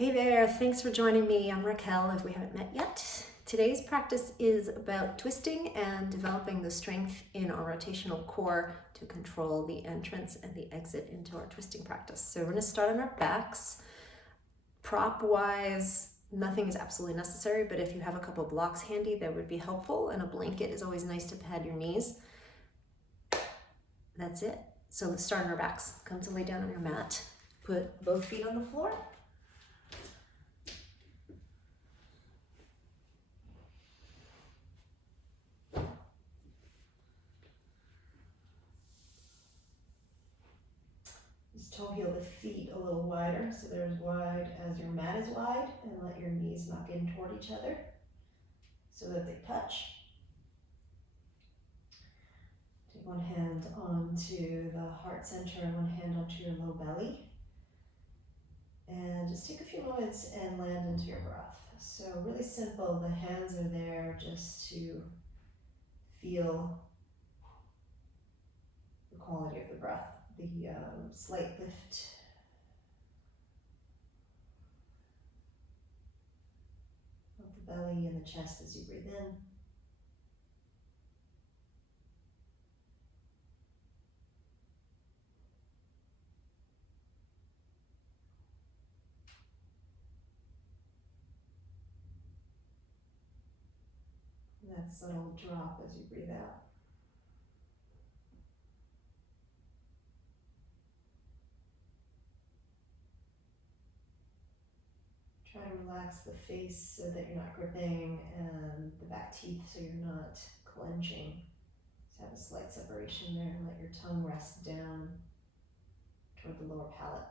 Hey there, thanks for joining me. I'm Raquel, if we haven't met yet. Today's practice is about twisting and developing the strength in our rotational core to control the entrance and the exit into our twisting practice. So we're going to start on our backs. Prop-wise, nothing is absolutely necessary, but if you have a couple blocks handy, that would be helpful, and a blanket is always nice to pad your knees. That's it. So let's start on our backs. Come to lay down on your mat. Put both feet on the floor. Just toe heel the feet a little wider, so they're as wide as your mat is wide, and let your knees knock in toward each other so that they touch. Take one hand onto the heart center and one hand onto your low belly. And just take a few moments and land into your breath. So really simple, the hands are there just to feel the quality of the breath, the slight lift of the belly and the chest as you breathe in. That subtle drop as you breathe out. Try to relax the face so that you're not gripping, and the back teeth so you're not clenching. Just have a slight separation there and let your tongue rest down toward the lower palate.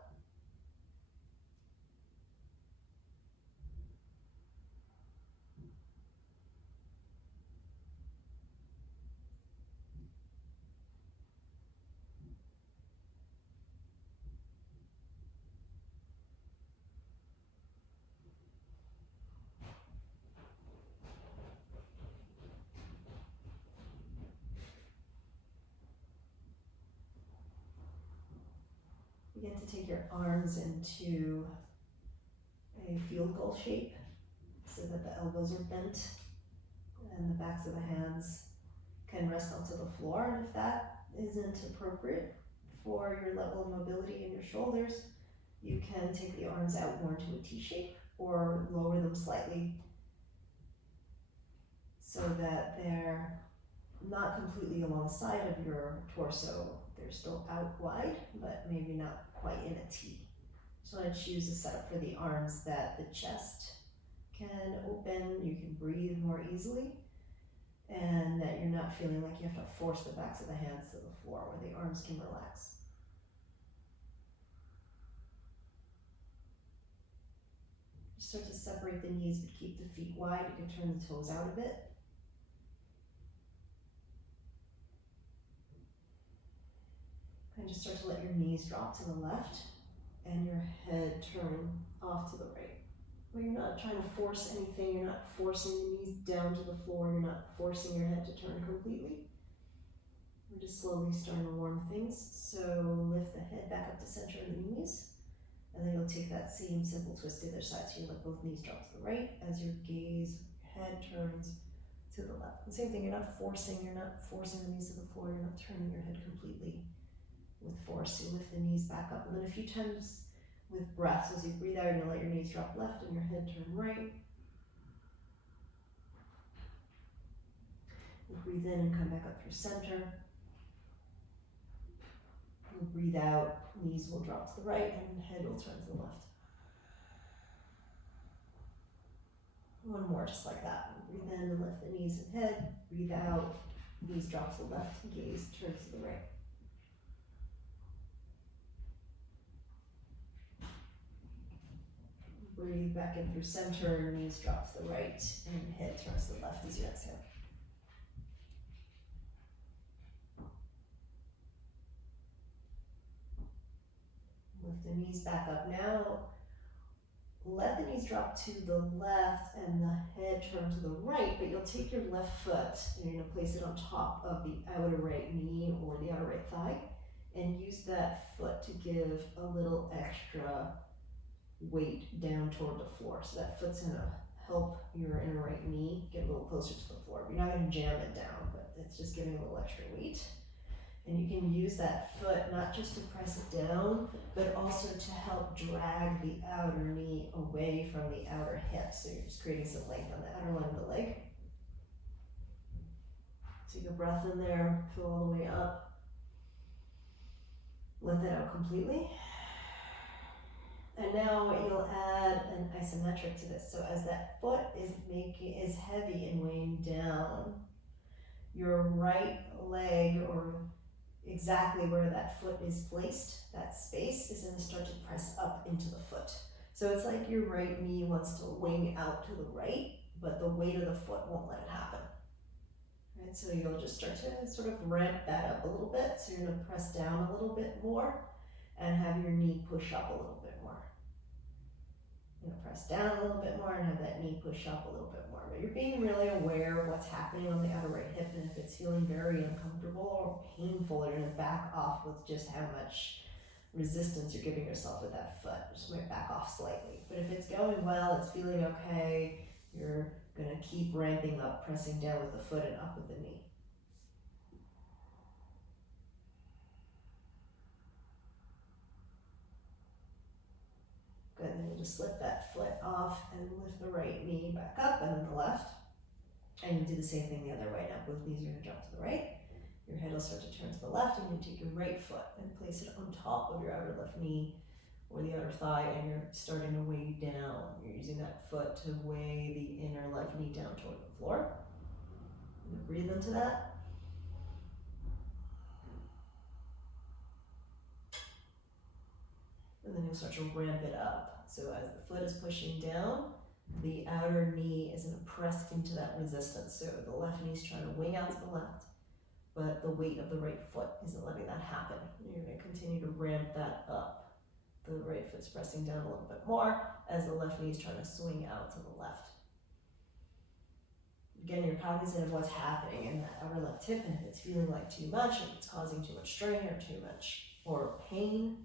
Begin to take your arms into a field goal shape so that the elbows are bent and the backs of the hands can rest onto the floor. And if that isn't appropriate for your level of mobility in your shoulders, you can take the arms out more into a T shape or lower them slightly so that they're not completely alongside of your torso. They're still out wide, but maybe not quite in a T. So I choose a setup for the arms that the chest can open, you can breathe more easily, and that you're not feeling like you have to force the backs of the hands to the floor, where the arms can relax. Just start to separate the knees, but keep the feet wide. You can turn the toes out a bit. And just start to let your knees drop to the left and your head turn off to the right. But you're not trying to force anything, you're not forcing the knees down to the floor, you're not forcing your head to turn completely. We're just slowly starting to warm things. So lift the head back up to center in the knees, and then you'll take that same simple twist to the other side. So you let both knees drop to the right as your gaze, head turns to the left. And same thing, you're not forcing the knees to the floor, you're not turning your head completely with force. You lift the knees back up, and then a few times with breath. So as you breathe out, you're gonna let your knees drop left and your head turn right. You breathe in and come back up through center. You breathe out, knees will drop to the right and head will turn to the left. One more just like that. Breathe in and lift the knees and head. Breathe out, knees drop to the left, gaze turns to the right. Breathe back in through center, knees drop to the right, and head turns to the left as you exhale. Lift the knees back up now. Let the knees drop to the left and the head turn to the right, but you'll take your left foot and you're gonna place it on top of the outer right knee or the outer right thigh, and use that foot to give a little extra weight down toward the floor. So that foot's gonna help your inner right knee get a little closer to the floor. You're not gonna jam it down, but it's just giving a little extra weight. And you can use that foot not just to press it down, but also to help drag the outer knee away from the outer hip. So you're just creating some length on the outer line of the leg. Take a breath in there, fill all the way up. Let that out completely. And now you'll add an isometric to this. So as that foot is heavy and weighing down, your right leg, or exactly where that foot is placed, that space is going to start to press up into the foot. So it's like your right knee wants to wing out to the right, but the weight of the foot won't let it happen. Right? So you'll just start to sort of ramp that up a little bit. So you're going to press down a little bit more and have your knee push up a little bit more. You're going to press down a little bit more and have that knee push up a little bit more. But you're being really aware of what's happening on the outer right hip, and if it's feeling very uncomfortable or painful, you're going to back off with just how much resistance you're giving yourself with that foot. Just might back off slightly. But if it's going well, it's feeling okay, you're going to keep ramping up, pressing down with the foot and up with the knee. Good, then you just slip that foot off and lift the right knee back up, and then the left. And you do the same thing the other way. Now both knees are going to jump to the right. Your head will start to turn to the left, and you take your right foot and place it on top of your outer left knee or the outer thigh, and you're starting to weigh down. You're using that foot to weigh the inner left knee down toward the floor. And breathe into that. And then you'll start to ramp it up. So as the foot is pushing down, the outer knee is going to press into that resistance. So the left knee is trying to wing out to the left, but the weight of the right foot isn't letting that happen. You're going to continue to ramp that up. The right foot's pressing down a little bit more as the left knee is trying to swing out to the left. Again, you're cognizant of what's happening in that outer left hip, and if it's feeling like too much, if it's causing too much strain or too much or pain,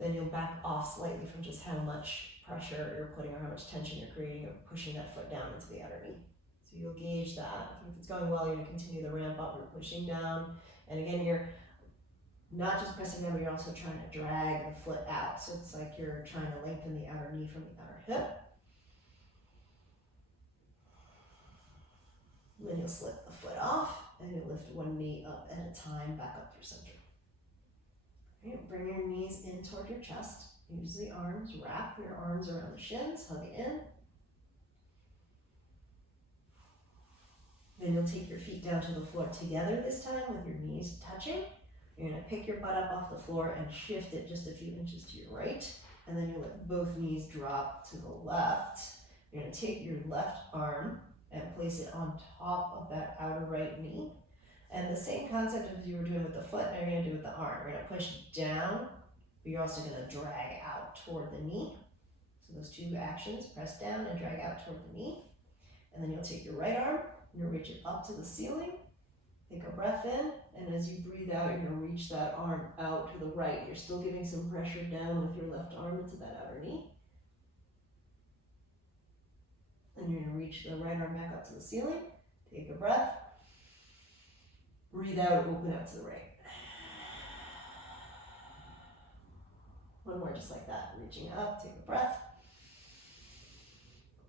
then you'll back off slightly from just how much pressure you're putting or how much tension you're creating of pushing that foot down into the outer knee. So you'll gauge that. If it's going well, you're going to continue the ramp up, you're pushing down. And again, you're not just pressing down, but you're also trying to drag the foot out. So it's like you're trying to lengthen the outer knee from the outer hip. And then you'll slip the foot off, and you'll lift one knee up at a time, back up through center. Right, bring your knees in toward your chest. Use the arms, wrap your arms around the shins, hug in. Then you'll take your feet down to the floor together this time with your knees touching. You're going to pick your butt up off the floor and shift it just a few inches to your right. And then you let both knees drop to the left. You're going to take your left arm and place it on top of that outer right knee. And the same concept as you were doing with the foot, now you're going to do with the arm. You're going to push down, but you're also going to drag out toward the knee. So those two actions, press down and drag out toward the knee. And then you'll take your right arm, and you'll reach it up to the ceiling. Take a breath in, and as you breathe out, you're going to reach that arm out to the right. You're still giving some pressure down with your left arm into that outer knee. And you're going to reach the right arm back up to the ceiling. Take a breath. Breathe out, open out to the right. One more just like that. Reaching up, take a breath.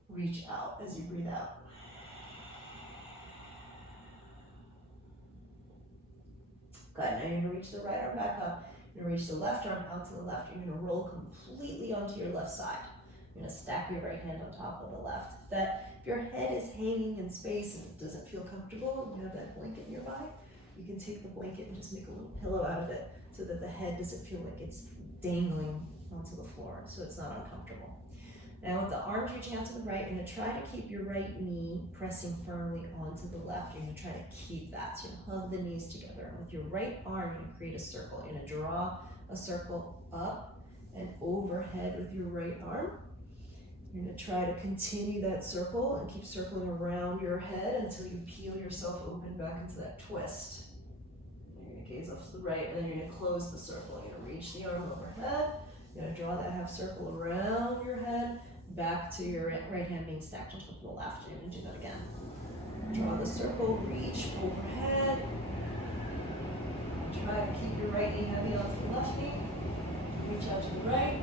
Reach out as you breathe out. Good, now you're going to reach the right arm back up. You're going to reach the left arm out to the left. You're going to roll completely onto your left side. You're going to stack your right hand on top of the left. If your head is hanging in space and it doesn't feel comfortable, and you have that blanket nearby, you can take the blanket and just make a little pillow out of it so that the head doesn't feel like it's dangling onto the floor, so it's not uncomfortable. Now with the arms reaching out to the right, you're going to try to keep your right knee pressing firmly onto the left. You're going to try to keep that. So you hug the knees together. And with your right arm, you're going to create a circle. You're going to draw a circle up and overhead with your right arm. You're going to try to continue that circle and keep circling around your head until you peel yourself open back into that twist. You're going to gaze off to the right, and then you're going to close the circle. You're going to reach the arm overhead. You're going to draw that half circle around your back to your right hand being stacked on top of the left. You're going to do that again. Draw the circle, reach overhead. Try to keep your right knee heavy onto the left knee. Reach out to the right.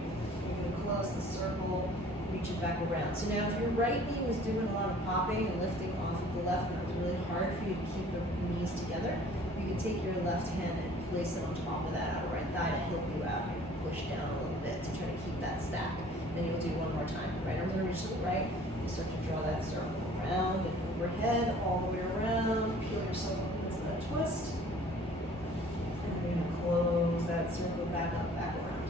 You're going to close the circle, reach it back around. So now if your right knee was doing a lot of popping and lifting off of the left, and it was really hard for you to keep the knees together, you can take your left hand and place it on top of that outer right thigh to help you out. You push down a little bit to try to keep that stack. Then you'll do one more time. Right arm's going to reach to the right. You start to draw that circle around and overhead, all the way around. Peel yourself up into that twist. You're going to close that circle back up, back around.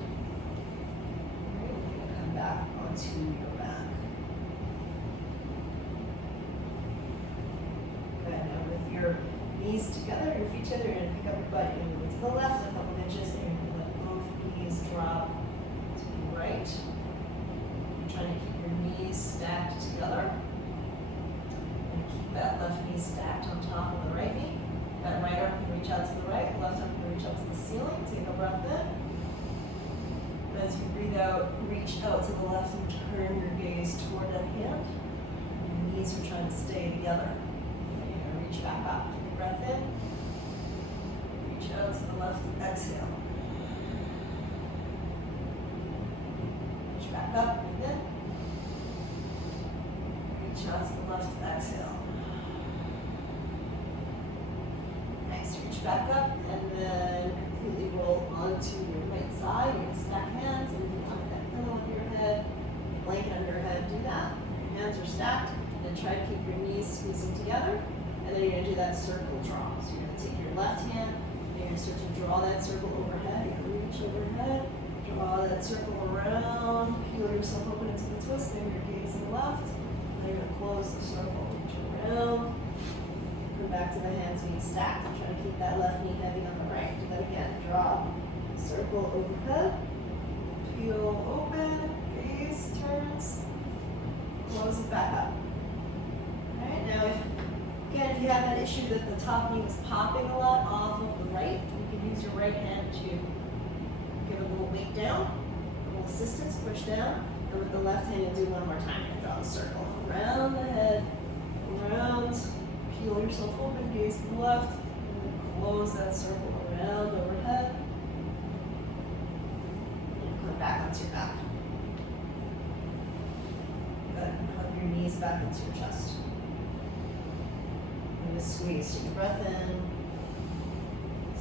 All right, you're going to come back onto your back. Good. Now with your knees together, your feet together, you're going to pick up your butt. You're going to move to the left a couple inches, and you're going to let both knees drop to the right. You're trying to keep your knees stacked together. And keep that left knee stacked on top of the right knee. That right arm can reach out to the right, left arm can reach out to the ceiling. Take a breath in. And as you breathe out, reach out to the left and turn your gaze toward that hand. And your knees are trying to stay together. You're going to reach back up. Take a breath in. Reach out to the left, exhale. Reach back up, breathe in. Reach out to the left, exhale. Reach back up and then completely roll onto your right side. You're going to stack hands and put that pillow on your head, blanket on your head. Do that. Your hands are stacked. And then try to keep your knees squeezing together. And then you're going to do that circle draw. So you're going to take your left hand and you're going to start to draw that circle overhead. You're going to reach overhead, draw that circle around, peel yourself open into the twist. Then you're gazing left. And you're going to close the circle, reach around. Come back to the hands being stacked. I'm trying to keep that left knee heavy on the right. Do that again. Draw. Circle overhead. Peel open. Gaze turns. Close it back up. Alright, now if you have that issue that the top knee was popping a lot off of the right, you can use your right hand to give a little weight down, a little assistance, push down. And with the left hand, you'll do one more time. You draw the circle around the head, around. Peel yourself open, gaze to the left, and then close that circle around overhead. And come back onto your back. Good. Hug your knees back into your chest. And just squeeze. Take a breath in.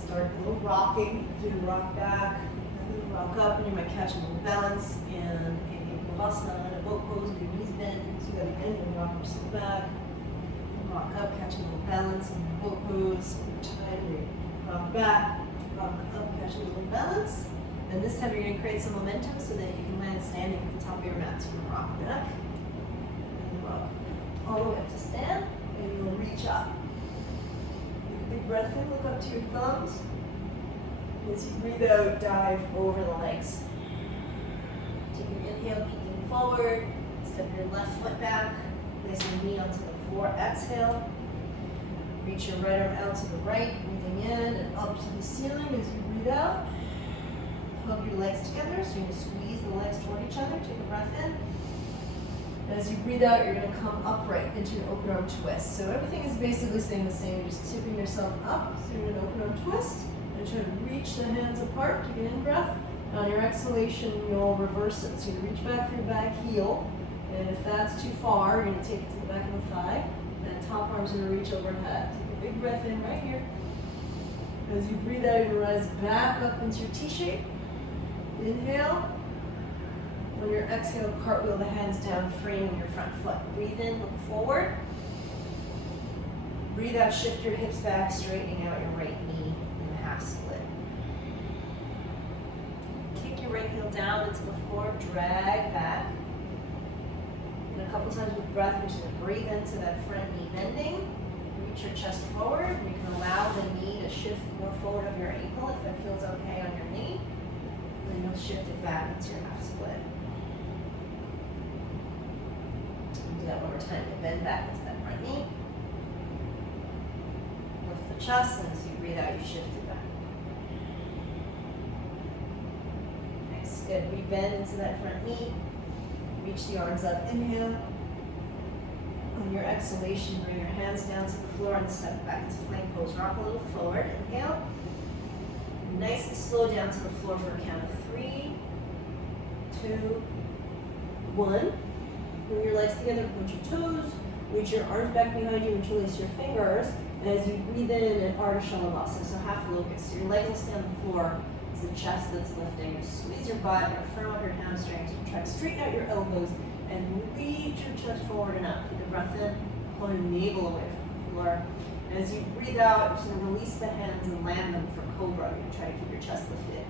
Start a little rocking. Do the rock back. And then rock up, and you might catch a little balance in a vinyasa, in a boat pose, with your knees bent. So you gotta bend and rock yourself back. Rock up, catch a little balance in your boat pose. Time, rock back, rock up, catch a little balance. And this time you're going to create some momentum so that you can land standing at the top of your mat. So you're going to rock back, and rock all the way up to stand, and you'll reach up. Take a big breath in, look up to your thumbs. As you breathe out, dive over the legs. Take your inhale, peeking forward. Step your left foot back. Place your knee onto the floor. Exhale. Reach your right arm out to the right, breathing in and up to the ceiling as you breathe out. Hug your legs together, so you're going to squeeze the legs toward each other. Take a breath in. And as you breathe out, you're going to come upright into an open arm twist. So everything is basically staying the same. You're just tipping yourself up. So you're going to open arm twist. And try to reach the hands apart. Take an in-breath. On your exhalation, you'll reverse it. So you reach back for your back heel. And if that's too far, you're going to take it to the back of the thigh. And top arm's going to reach overhead. Take a big breath in right here. As you breathe out, you're going to rise back up into your T-shape. Inhale. On your exhale, cartwheel the hands down, framing your front foot. Breathe in, look forward. Breathe out, shift your hips back, straightening out your right knee in a half split. Kick your right heel down into the floor, drag back. And a couple times with breath, we're just going to breathe into that front knee bending. Reach your chest forward. You can allow the knee to shift more forward of your ankle if that feels okay on your knee. And then you'll shift it back into your half split. Do that one more time. You bend back into that front knee. Lift the chest, and as you breathe out, you shift it back. Nice, good. Rebend into that front knee. Reach reach the arms up, inhale. On your exhalation, bring your hands down to the floor and step back into plank pose. Rock a little forward, inhale. Nice and slow down to the floor for a count of 3, 2, 1. Bring your legs together, point your toes, reach your arms back behind you, interlace your fingers. And as you breathe in an Ardha so half locust. So your legs will stay on the floor. It's the chest that's lifting. You squeeze your butt, you firm up your hamstrings. You try to straighten out your elbows and reach your chest forward and up. Take a breath in, pull your navel away from the floor. And as you breathe out, you're just gonna release the hands and land them for Cobra. You're gonna try to keep your chest lifted.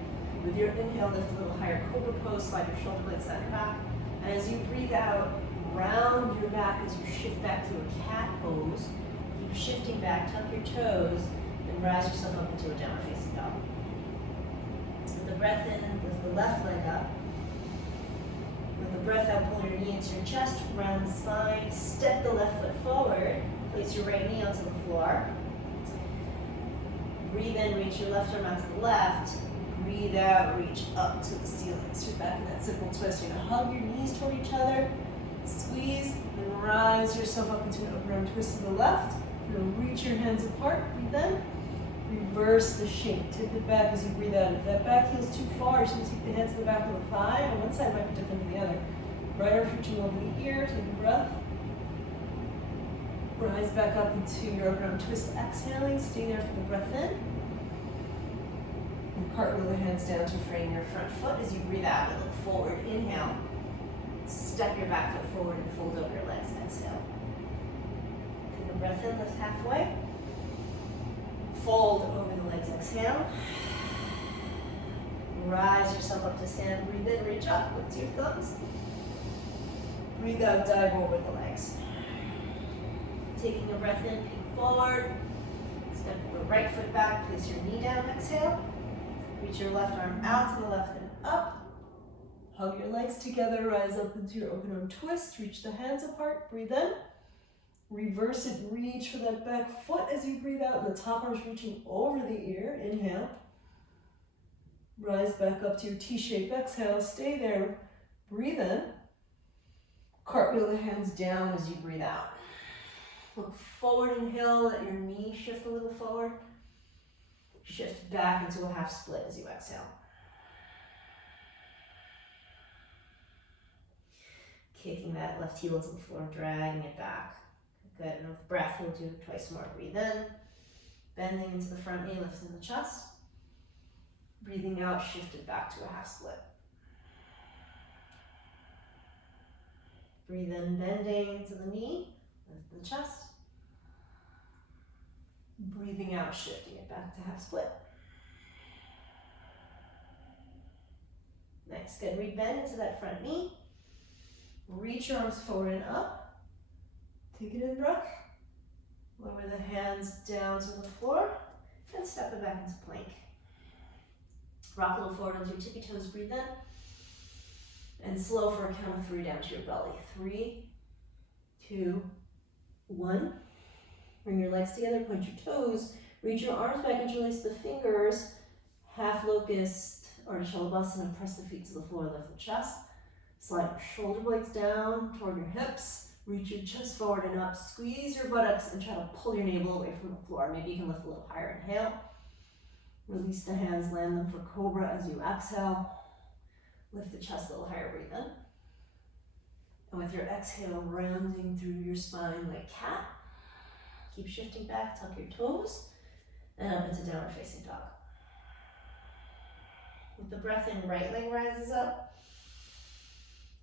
With your inhale, lift a little higher, Cobra pose, slide your shoulder blades down your back. And as you breathe out, round your back as you shift back to a cat pose. Keep shifting back, tuck your toes, and rise yourself up into a downward facing dog. With the breath in, lift the left leg up. With the breath out, pull your knee into your chest, round the spine, step the left foot forward, place your right knee onto the floor. Breathe in, reach your left arm out to the left. Breathe out, reach up to the ceiling. So you're back in that simple twist. You're gonna hug your knees toward each other, squeeze, and rise yourself up into an open arm twist to the left. You're gonna reach your hands apart, breathe in. Reverse the shape, tip it back as you breathe out. If that back feels too far, you're just gonna take the hands to the back of the thigh. On one side might be different than the other. Right arm reaching over the ear, take a breath. Rise back up into your open arm twist, exhaling, stay there for the breath in. And cartwheel the hands down to frame your front foot as you breathe out and look forward. Inhale. Step your back foot forward and fold over your legs. Exhale. Take a breath in, lift halfway. Fold over the legs. Exhale. Rise yourself up to stand. Breathe in, reach up, lift your thumbs. Breathe out, dive over the legs. Taking a breath in, peek forward. Step the right foot back, place your knee down. Exhale. Reach your left arm out to the left and up. Hug your legs together, rise up into your open arm twist. Reach the hands apart, breathe in. Reverse it, reach for that back foot as you breathe out. The top arm's reaching over the ear, inhale. Rise back up to your T-shape, exhale, stay there. Breathe in. Cartwheel the hands down as you breathe out. Look forward, inhale, let your knee shift a little forward. Shift back into a half split as you exhale. Kicking that left heel to the floor, dragging it back. Good, and with breath, we'll do twice more. Breathe in, bending into the front knee, lifting the chest. Breathing out, shift it back to a half split. Breathe in, bending to the knee, lift the chest. Breathing out, shifting it back to half split. Nice, good. Rebend into that front knee. Reach your arms forward and up. Take an in breath. Lower the hands down to the floor and step it back into plank. Rock a little forward onto your tippy toes, breathe in. And slow for a count of 3 down to your belly. 3, 2, 1. Bring your legs together, point your toes, reach your arms back, interlace the fingers, half locust, Ardha, press the feet to the floor, lift the chest. Slide your shoulder blades down toward your hips, reach your chest forward and up, squeeze your buttocks and try to pull your navel away from the floor. Maybe you can lift a little higher, inhale. Release the hands, land them for Cobra as you exhale. Lift the chest a little higher, breathe in. And with your exhale, rounding through your spine like cat. Keep shifting back, tuck your toes, and up into downward facing dog. With the breath in, right leg rises up.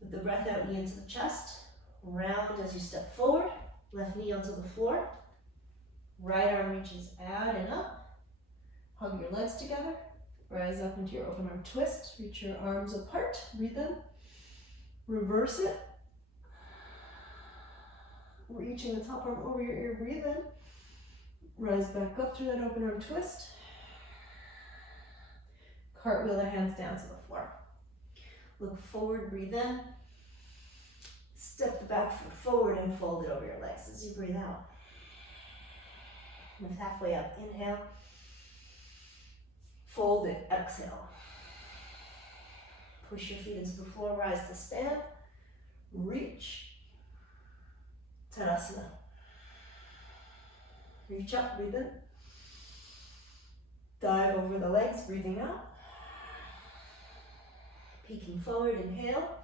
With the breath out, knee into the chest. Round as you step forward, left knee onto the floor. Right arm reaches out and up. Hug your legs together. Rise up into your open arm twist. Reach your arms apart, breathe in. Reverse it. Reaching the top arm over your ear, breathe in. Rise back up through that open arm twist. Cartwheel the hands down to the floor. Look forward, breathe in. Step the back foot forward and fold it over your legs as you breathe out. Lift halfway up, inhale. Fold it, exhale. Push your feet into the floor, rise to stand. reach. Tadasana. Reach up, breathe in. Dive over the legs, breathing out. Peeking forward, inhale.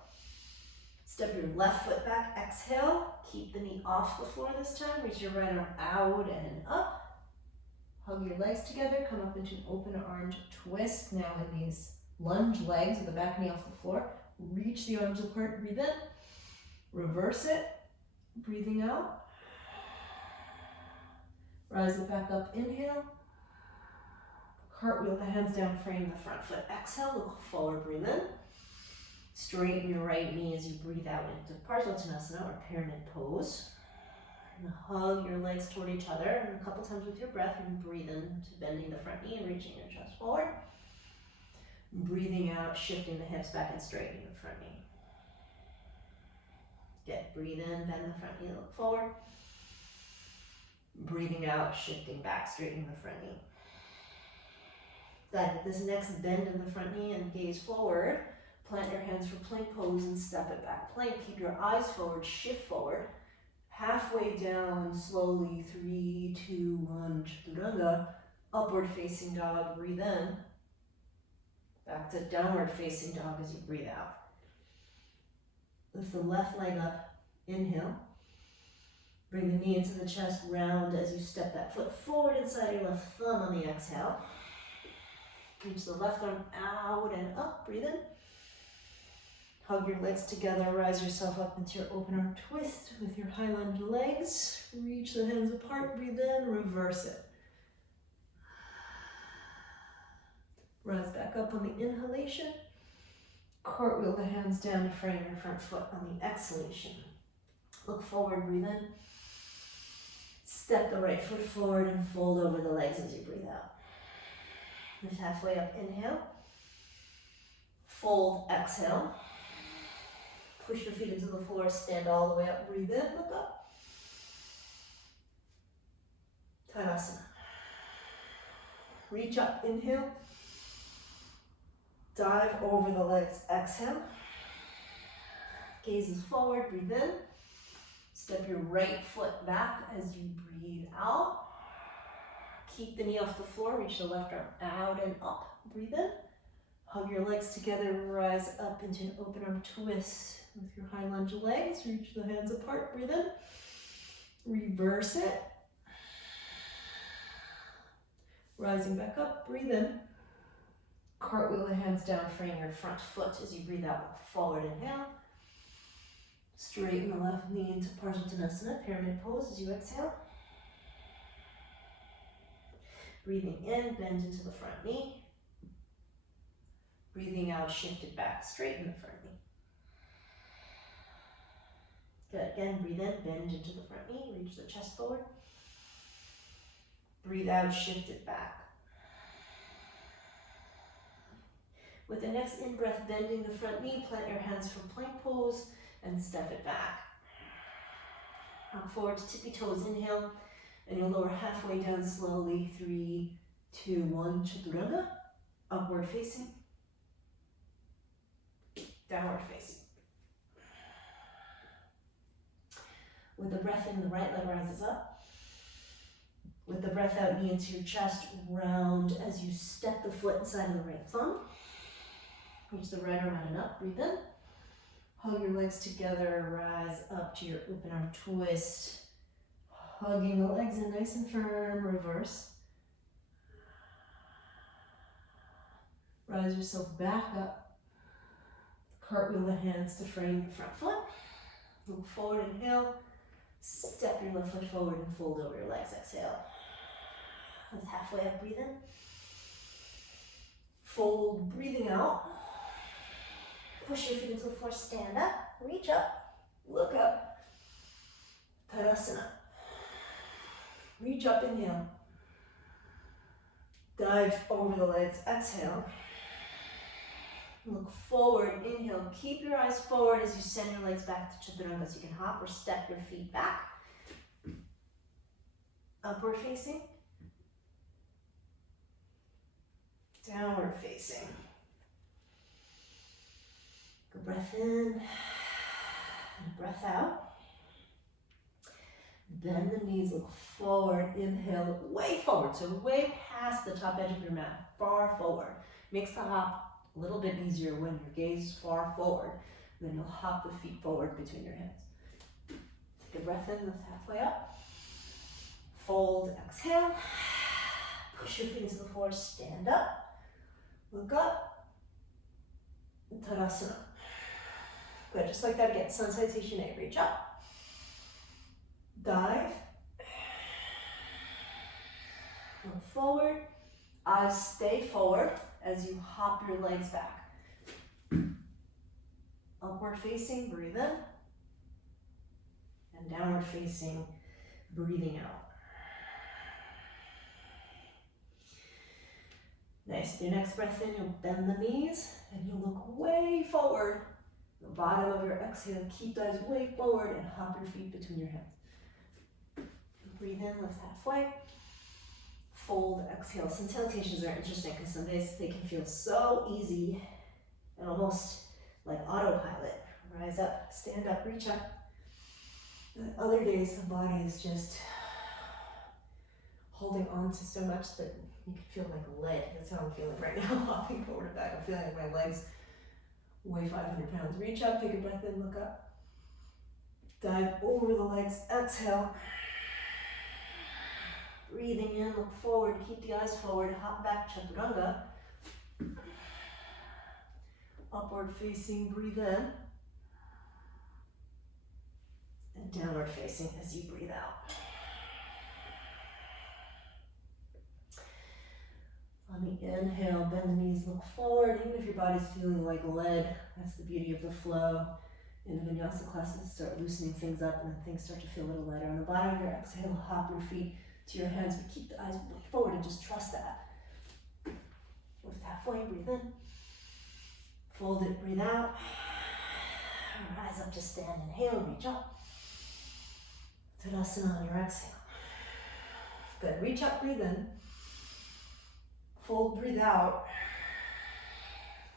Step your left foot back, exhale. Keep the knee off the floor this time. Reach your right arm out and up. Hug your legs together, come up into an open armed twist. Now in these lunge legs with the back knee off the floor. Reach the arms apart, breathe in. Reverse it, breathing out. Rise it back up, inhale. Cartwheel the hands down, frame the front foot. Exhale, look forward, breathe in. Straighten your right knee as you breathe out into Parsvottanasana or pyramid pose. And hug your legs toward each other. And a couple times with your breath, you can breathe in to bending the front knee and reaching your chest forward. Breathing out, shifting the hips back and straightening the front knee. Good. Breathe in, bend the front knee, look forward. Breathing out, shifting back, straightening the front knee. Good. This next bend in the front knee and gaze forward. Plant your hands for plank pose and step it back. Plank, keep your eyes forward, shift forward. Halfway down, slowly, 3, 2, 1, Chaturanga. Upward facing dog, breathe in. Back to downward facing dog as you breathe out. Lift the left leg up, inhale. Bring the knee into the chest, round as you step that foot forward inside your left thumb on the exhale. Reach the left arm out and up, breathe in. Hug your legs together, rise yourself up into your open arm twist with your high lunge legs. Reach the hands apart, breathe in, reverse it. Rise back up on the inhalation. Cartwheel the hands down to frame your front foot on the exhalation. Look forward, breathe in. Step the right foot forward and fold over the legs as you breathe out. Lift halfway up, inhale. Fold, exhale. Push your feet into the floor, stand all the way up, breathe in, look up. Tadasana. Reach up, inhale. Dive over the legs, exhale. Gazes forward, breathe in. Step your right foot back as you breathe out. Keep the knee off the floor, reach the left arm out and up, breathe in. Hug your legs together, rise up into an open arm twist with your high lunge legs. Reach the hands apart, breathe in. Reverse it. Rising back up, breathe in. Cartwheel the hands down, frame your front foot as you breathe out. Forward inhale. Straighten the left knee into Parsvottanasana, pyramid pose as you exhale. Breathing in, bend into the front knee. Breathing out, shift it back, straighten the front knee. Good, again, breathe in, bend into the front knee, reach the chest forward. Breathe out, shift it back. With the next in-breath, bending the front knee, plant your hands for plank pose and step it back. Come forward to tippy toes, inhale, and you'll lower halfway down slowly, 3, 2, 1, Chaturanga, upward facing. Downward facing. With the breath in, the right leg rises up. With the breath out, knee into your chest, round as you step the foot inside of the right thumb. Reach the right arm out and up, breathe in. Hug your legs together, rise up to your open arm twist. Hugging the legs in nice and firm, reverse. Rise yourself back up. Cartwheel the hands to frame the front foot. Look forward, inhale. Step your left foot forward and fold over your legs, exhale. Lift halfway up, breathe in. Fold, breathing out. Push your feet into the floor, stand up, reach up, look up. Tadasana. Reach up, inhale. Dive over the legs, exhale. Look forward, inhale. Keep your eyes forward as you send your legs back to Chaturanga, so you can hop or step your feet back. Upward facing. Downward facing. Good breath in and breath breath out. Bend the knees, look forward, inhale, look way forward, so way past the top edge of your mat, far forward. Makes the hop a little bit easier when your gaze is far forward. Then you'll hop the feet forward between your hands. Take a breath in, lift halfway up. Fold, exhale. Push your feet into the floor, stand up. Look up. Tadasana. Good, just like that again. Sun salutation A, reach up. Dive. Look forward. Eyes stay forward as you hop your legs back. Upward facing, breathe in. And downward facing, breathing out. Nice. With your next breath in, you'll bend the knees and you'll look way forward. The bottom of your exhale, keep the eyes way forward and hop your feet between your hands. Breathe in, lift halfway. Fold, exhale. Sun salutations are interesting because some days they can feel so easy and almost like autopilot. Rise up, stand up, reach up. And other days the body is just holding on to so much that you can feel like lead. That's how I'm feeling right now, hopping forward and back. I'm feeling like my legs weigh 500 pounds. Reach up, take a breath in, look up. Dive over the legs, exhale. Breathing in, look forward, keep the eyes forward, hop back, chaturanga. Upward facing, breathe in. And downward facing as you breathe out. On the inhale, bend the knees, look forward. Even if your body's feeling like lead, that's the beauty of the flow. In the vinyasa classes, start loosening things up and then things start to feel a little lighter. On the bottom of your exhale, hop your feet to your hands, but keep the eyes way forward and just trust that. Lift halfway, breathe in. Fold it, breathe out. Rise up to stand, inhale, reach up. Tadasana on your exhale. Good, reach up, breathe in. Fold, breathe out.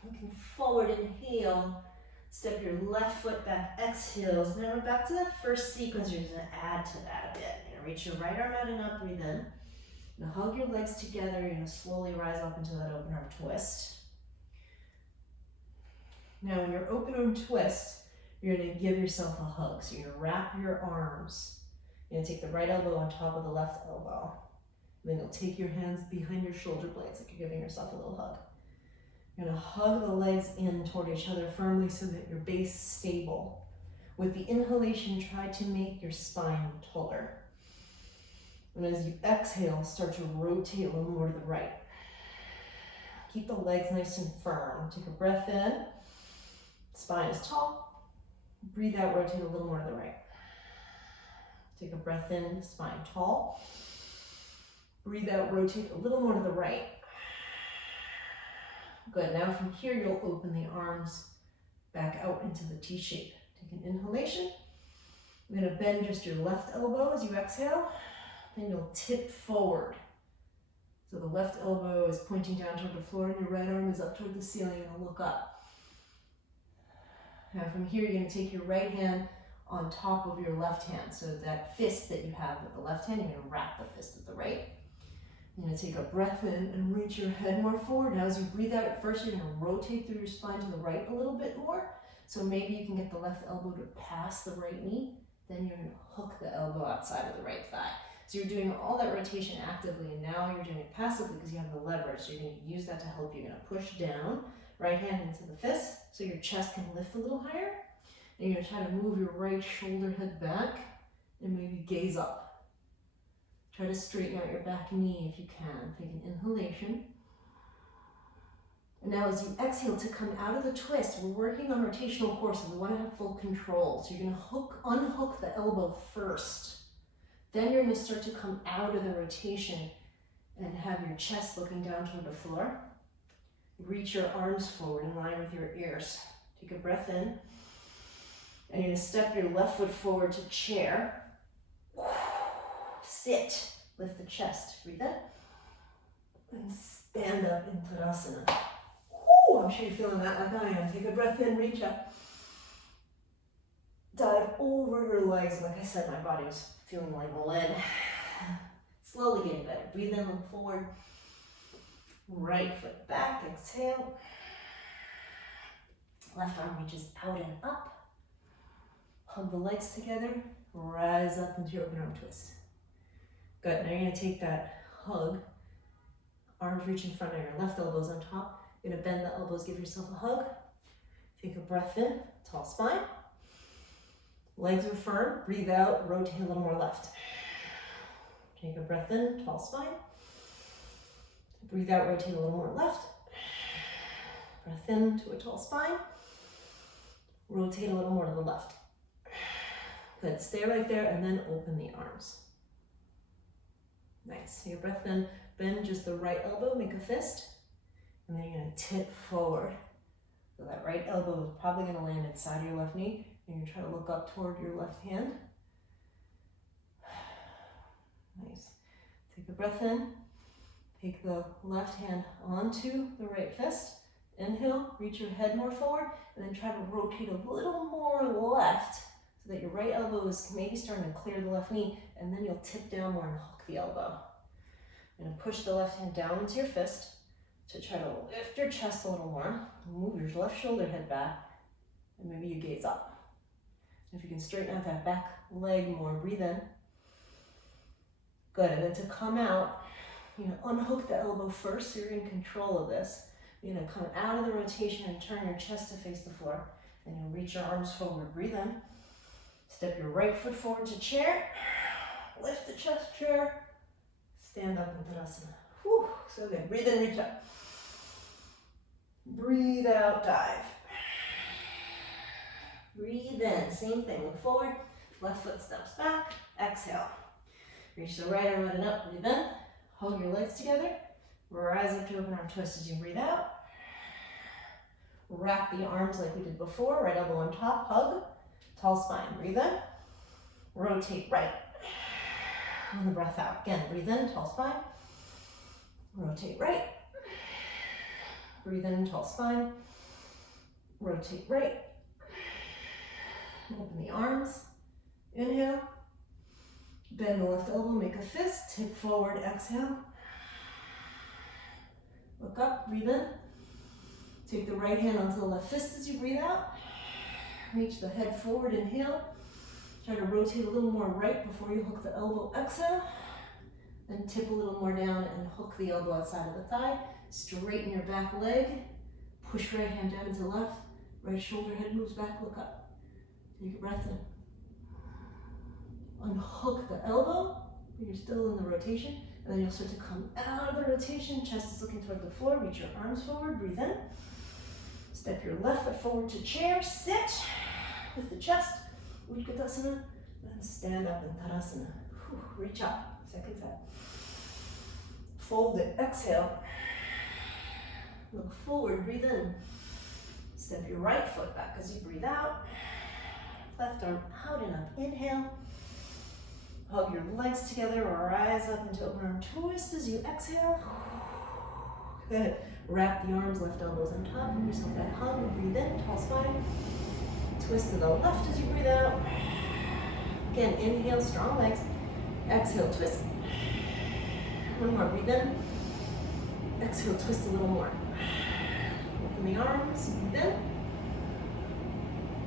Looking forward, inhale. Step your left foot back, exhale. So now we're back to that first sequence. You're just gonna add to that a bit. You're gonna reach your right arm out and up, breathe in. Now hug your legs together. You're gonna slowly rise up into that open arm twist. Now in your open arm twist, you're gonna give yourself a hug. So you're gonna wrap your arms. You're gonna take the right elbow on top of the left elbow. And then you'll take your hands behind your shoulder blades like you're giving yourself a little hug. You're gonna hug the legs in toward each other firmly so that your base is stable. With the inhalation, try to make your spine taller. And as you exhale, start to rotate a little more to the right. Keep the legs nice and firm. Take a breath in. Spine is tall. Breathe out, rotate a little more to the right. Take a breath in, spine tall. Breathe out, rotate a little more to the right. Good, now from here you'll open the arms back out into the T shape. Take an inhalation. You're gonna bend just your left elbow as you exhale. Then you'll tip forward. So the left elbow is pointing down toward the floor and your right arm is up toward the ceiling and look up. Now from here, you're gonna take your right hand on top of your left hand. So that fist that you have with the left hand, you're gonna wrap the fist with the right. You're gonna take a breath in and reach your head more forward. Now as you breathe out at first, you're gonna rotate through your spine to the right a little bit more. So maybe you can get the left elbow to pass the right knee. Then you're gonna hook the elbow outside of the right thigh. So you're doing all that rotation actively, and now you're doing it passively because you have the leverage. So you're gonna use that to help you. You're gonna push down, right hand into the fist, so your chest can lift a little higher. And you're gonna try to move your right shoulder head back and maybe gaze up. Try to straighten out your back knee if you can. Take an inhalation. And now as you exhale to come out of the twist, we're working on rotational core, so we wanna have full control. So you're gonna unhook the elbow first. Then you're gonna start to come out of the rotation and have your chest looking down toward the floor. Reach your arms forward in line with your ears. Take a breath in. And you're gonna step your left foot forward to chair. Sit, lift the chest, breathe in. And stand up in Tadasana. I'm sure you're feeling that like I am. Take a breath in, reach up. Dive over your legs. Like I said, my body was feeling like lead. Slowly getting better. Breathe in, look forward. Right foot back, exhale. Left arm reaches out and up. Hug the legs together. Rise up into your open arm twist. Good. Now you're going to take that hug. Arms reach in front of your left elbows on top. You're going to bend the elbows, give yourself a hug. Take a breath in, tall spine. Legs are firm. Breathe out, rotate a little more left. Take a breath in, tall spine. Breathe out, rotate a little more left. Breath in to a tall spine. Rotate a little more to the left. Good, stay right there and then open the arms. Nice, take a breath in, bend just the right elbow, make a fist. And then you're gonna tip forward. So that right elbow is probably gonna land inside your left knee. And you're trying to look up toward your left hand. Nice. Take a breath in. Take the left hand onto the right fist. Inhale, reach your head more forward, and then try to rotate a little more left so that your right elbow is maybe starting to clear the left knee, and then you'll tip down more and hook the elbow. You're gonna push the left hand down into your fist to try to lift your chest a little more. Move your left shoulder head back, and maybe you gaze up. If you can straighten out that back leg more, breathe in. Good, and then to come out, unhook the elbow first so you're in control of this. You're gonna come out of the rotation and turn your chest to face the floor. And you'll reach your arms forward, breathe in. Step your right foot forward to chair. Lift the chest, chair. Stand up in Tadasana. Whew, so good. Breathe in, reach up. Breathe out, dive. Breathe in, same thing, look forward. Left foot steps back, exhale. Reach the right arm out and up, breathe in. Hug your legs together. Rise up to open arm twist as you breathe out. Wrap the arms like we did before. Right elbow on top, hug. Tall spine, breathe in. Rotate right. On the breath out. Again, breathe in, tall spine. Rotate right. Breathe in, tall spine. Rotate right. Open the arms. Inhale. Bend the left elbow, make a fist. Tip forward, exhale. Look up, breathe in. Take the right hand onto the left fist as you breathe out. Reach the head forward, inhale. Try to rotate a little more right before you hook the elbow, exhale. Then tip a little more down and hook the elbow outside of the thigh. Straighten your back leg. Push right hand down into left. Right shoulder head moves back, look up. Take a breath in. Unhook the elbow, but you're still in the rotation. And then you'll start to come out of the rotation. Chest is looking toward the floor. Reach your arms forward, breathe in. Step your left foot forward to chair, sit. Lift the chest, Utkatasana, and stand up in Tadasana. Reach up, second set. Fold it, exhale. Look forward, breathe in. Step your right foot back as you breathe out. Left arm out and up, inhale. Hug your legs together, rise up into open arm twist as you exhale. Good. Wrap the arms, left elbows on top, give yourself that hug, breathe in, tall spine. Twist to the left as you breathe out. Again, inhale, strong legs. Exhale, twist. One more, breathe in. Exhale, twist a little more. Open the arms, breathe in.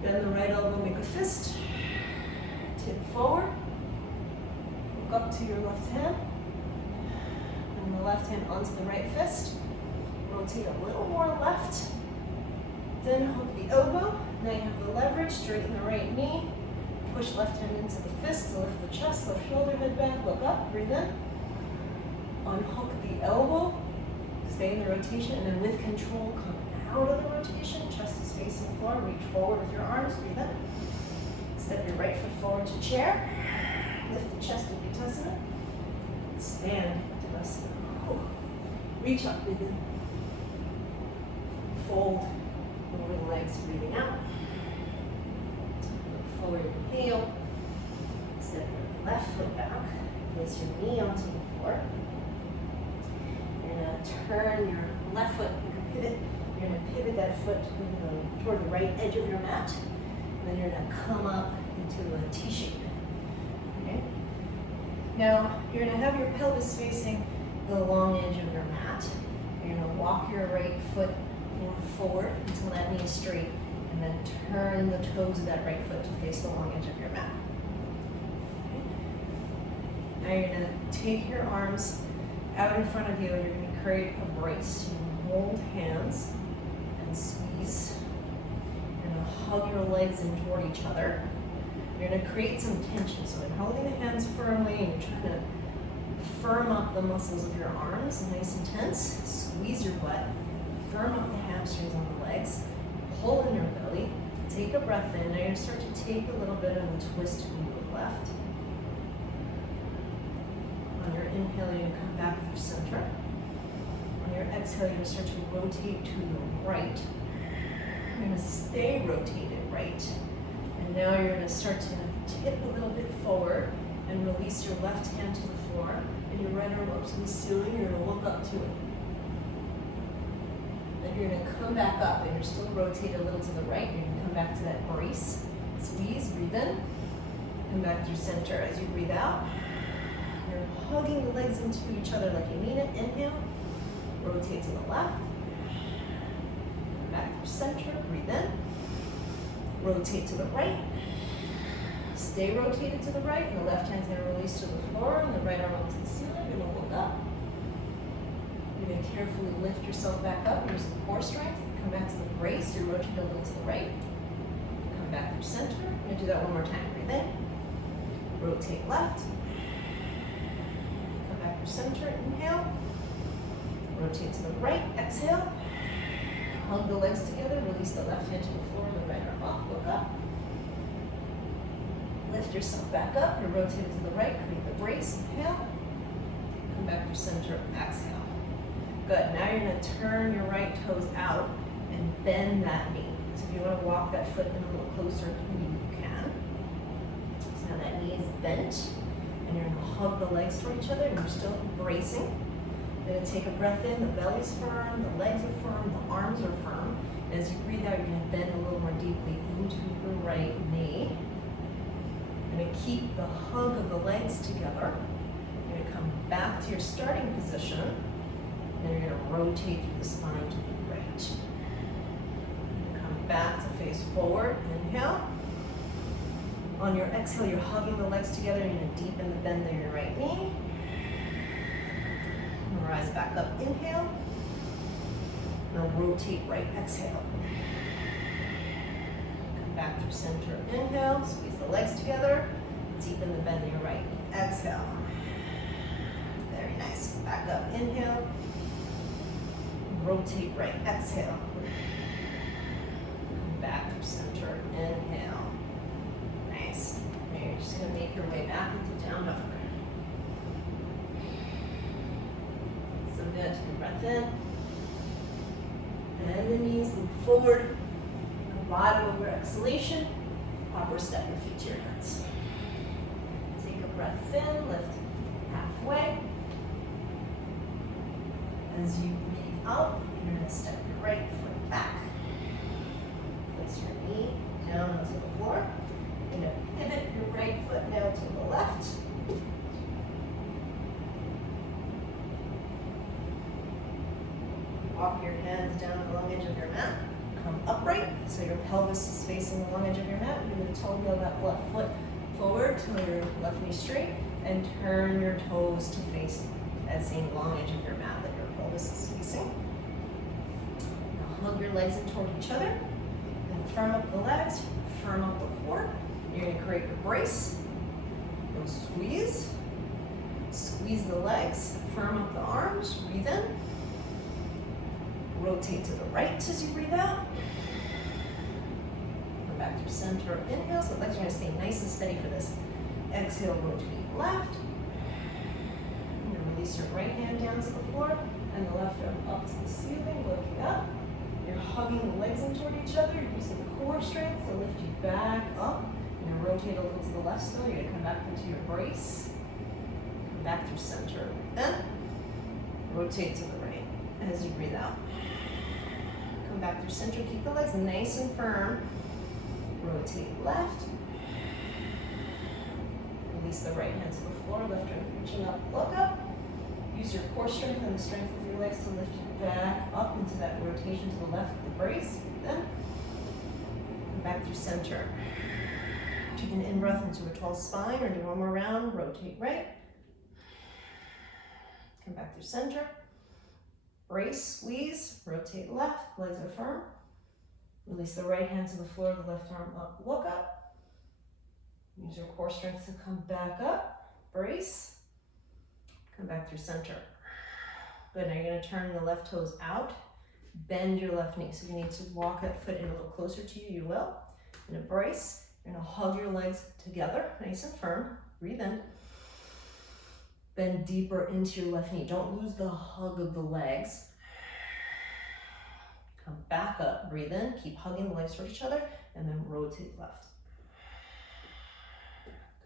Bend the right elbow, make a fist. Tip forward. Look up to your left hand. And the left hand onto the right fist. Rotate a little more left. Then hook the elbow. Now you have the leverage, straighten the right knee. Push left hand into the fist to lift the chest, left shoulder, head back, look up, breathe in. Unhook the elbow. Stay in the rotation, and then with control, come out of the rotation. Chest is facing the floor. Reach forward with your arms, breathe in. Step your right foot forward to chair. Lift the chest in Utkatasana. Stand Tadasana. Reach up, breathe in. Fold, moving legs, breathing out. Look forward, inhale. Step your left foot back. Place your knee onto the floor. You're going to turn your left foot, you can pivot. You're going to pivot that foot toward the right edge of your mat. And then you're going to come up into T shape. Okay? Now, you're going to have your pelvis facing the long edge of your mat. You're going to walk your right foot more forward until that knee is straight, and then turn the toes of that right foot to face the long edge of your mat. Okay? Now you're going to take your arms out in front of you, and you're going to create a brace. You're going to hold hands and squeeze. You're going to hug your legs in toward each other. You're going to create some tension. So in holding the hands firmly, and you're trying to firm up the muscles of your arms, nice and tense. Squeeze your butt. Firm up the hamstrings on the legs. Pull in your belly. Take a breath in. Now you're going to start to take a little bit of a twist to the left. On your inhale, you're going to come back through center. On your exhale, you're going to start to rotate to the right. You're going to stay rotated right. And now you're going to start to tip a little bit forward and release your left hand to the floor, and your right arm up to the ceiling. You're going to look up to it. Then you're going to come back up, and you're still rotated a little to the right. You're going to come back to that brace. Squeeze, breathe in. Come back through center. As you breathe out, you're hugging the legs into each other like you mean it. Inhale. Rotate to the left. Come back through center. Breathe in. Rotate to the right. Stay rotated to the right, and the left hand's going to release to the floor, and the right arm up to the ceiling. You're going to look up. You're going to carefully lift yourself back up using core strength. Come back to the brace. You're rotating a little to the right. Come back through center. You're going to do that one more time. Breathe in. Rotate left. Come back through center. Inhale. Rotate to the right. Exhale. Hug the legs together. Release the left hand to the floor, the right arm up. Look up. Lift yourself back up. You're rotated to the right. Create the brace. Inhale. Come back through center. Exhale. Good. Now you're going to turn your right toes out and bend that knee. So if you want to walk that foot in a little closer to me, you can. So now that knee is bent, and you're going to hug the legs toward each other, and you're still bracing. You're going to take a breath in. The belly's firm. The legs are firm. The arms are firm. And as you breathe out, you're going to bend a little more deeply into the right knee. You're going to keep the hug of the legs together. You're going to come back to your starting position. And you're going to rotate through the spine to the right. You're going to come back to face forward. Inhale. On your exhale, you're hugging the legs together. You're going to deepen the bend of your right knee. And rise back up. Inhale. Now rotate right. Exhale. Back through center. Inhale. Squeeze the legs together. Deepen the bend of your right. Exhale. Very nice. Back up. Inhale. Rotate right. Exhale. Come back through center. Inhale. Nice. Now you're just going to make your way back into down dog. So good. Take a breath in. And the knees move forward. Bottom of your exhalation, upward step your feet to your hands. Take a breath in, lift halfway. As you breathe out, you're going to step your right foot back. Place your knee down onto the floor. You're going to pivot your right foot now to the left. Walk your hands down the long edge of your mat. Come upright, so your pelvis is facing the long edge of your mat. You're going to toe heel that left foot forward till your left knee straight, and turn your toes to face that same long edge of your mat that your pelvis is facing. Now hug your legs in toward each other, and firm up the legs, firm up the core. You're going to create your brace. Go squeeze. Squeeze the legs, firm up the arms, breathe in. Rotate to the right as you breathe out. Come back through center. Inhale, so the legs are going to stay nice and steady for this. Exhale, rotate left. You're going to release your right hand down to the floor and the left arm up to the ceiling, looking up. You're hugging the legs in toward each other. You're using the core strength to lift you back up. You're going to rotate a little to the left still. You're going to come back into your brace. Come back through center. Then rotate to the right as you breathe out. Come back through center. Keep the legs nice and firm. Rotate left. Release the right hand to the floor, lift your chin up, look up. Use your core strength and the strength of your legs to lift you back up into that rotation to the left with the brace. Then come back through center. Take an in-breath into a tall spine, or do one more round, rotate right. Come back through center. Brace, squeeze, rotate left, legs are firm. Release the right hand to the floor, the left arm up, look up. Use your core strength to come back up, brace. Come back through center. Good, now you're gonna turn the left toes out, bend your left knee. So if you need to walk that foot in a little closer to you, you will. In a brace, you're gonna hug your legs together, nice and firm. Breathe in. Bend deeper into your left knee. Don't lose the hug of the legs. Come back up, breathe in, keep hugging the legs toward each other, and then rotate left.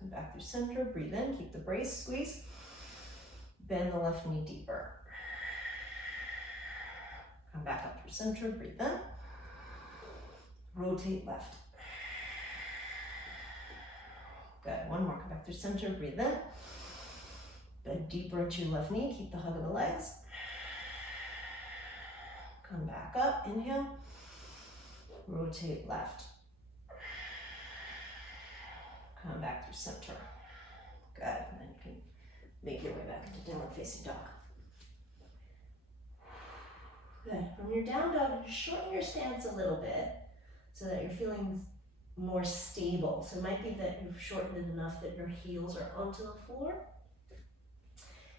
Come back through center, breathe in, keep the brace, squeeze. Bend the left knee deeper. Come back up through center, breathe in. Rotate left. Good, one more, come back through center, breathe in. Bend deeper into your left knee, keep the hug of the legs. Come back up, inhale. Rotate left. Come back through center. Good, and then you can make your way back into downward facing dog. Good, from your down dog, just shorten your stance a little bit so that you're feeling more stable. So it might be that you've shortened it enough that your heels are onto the floor.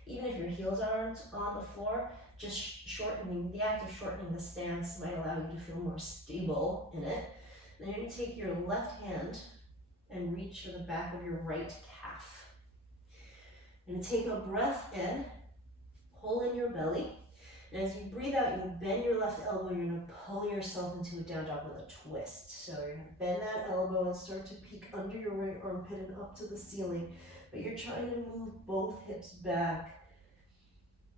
Even if your heels aren't on the floor, just shortening, the act of shortening the stance might allow you to feel more stable in it. Then you're going to take your left hand and reach for the back of your right calf. You're going to take a breath in, pull in your belly, and as you breathe out, you'll bend your left elbow, you're going to pull yourself into a down dog with a twist. So you're going to bend that elbow and start to peek under your right armpit and up to the ceiling, but you're trying to move both hips back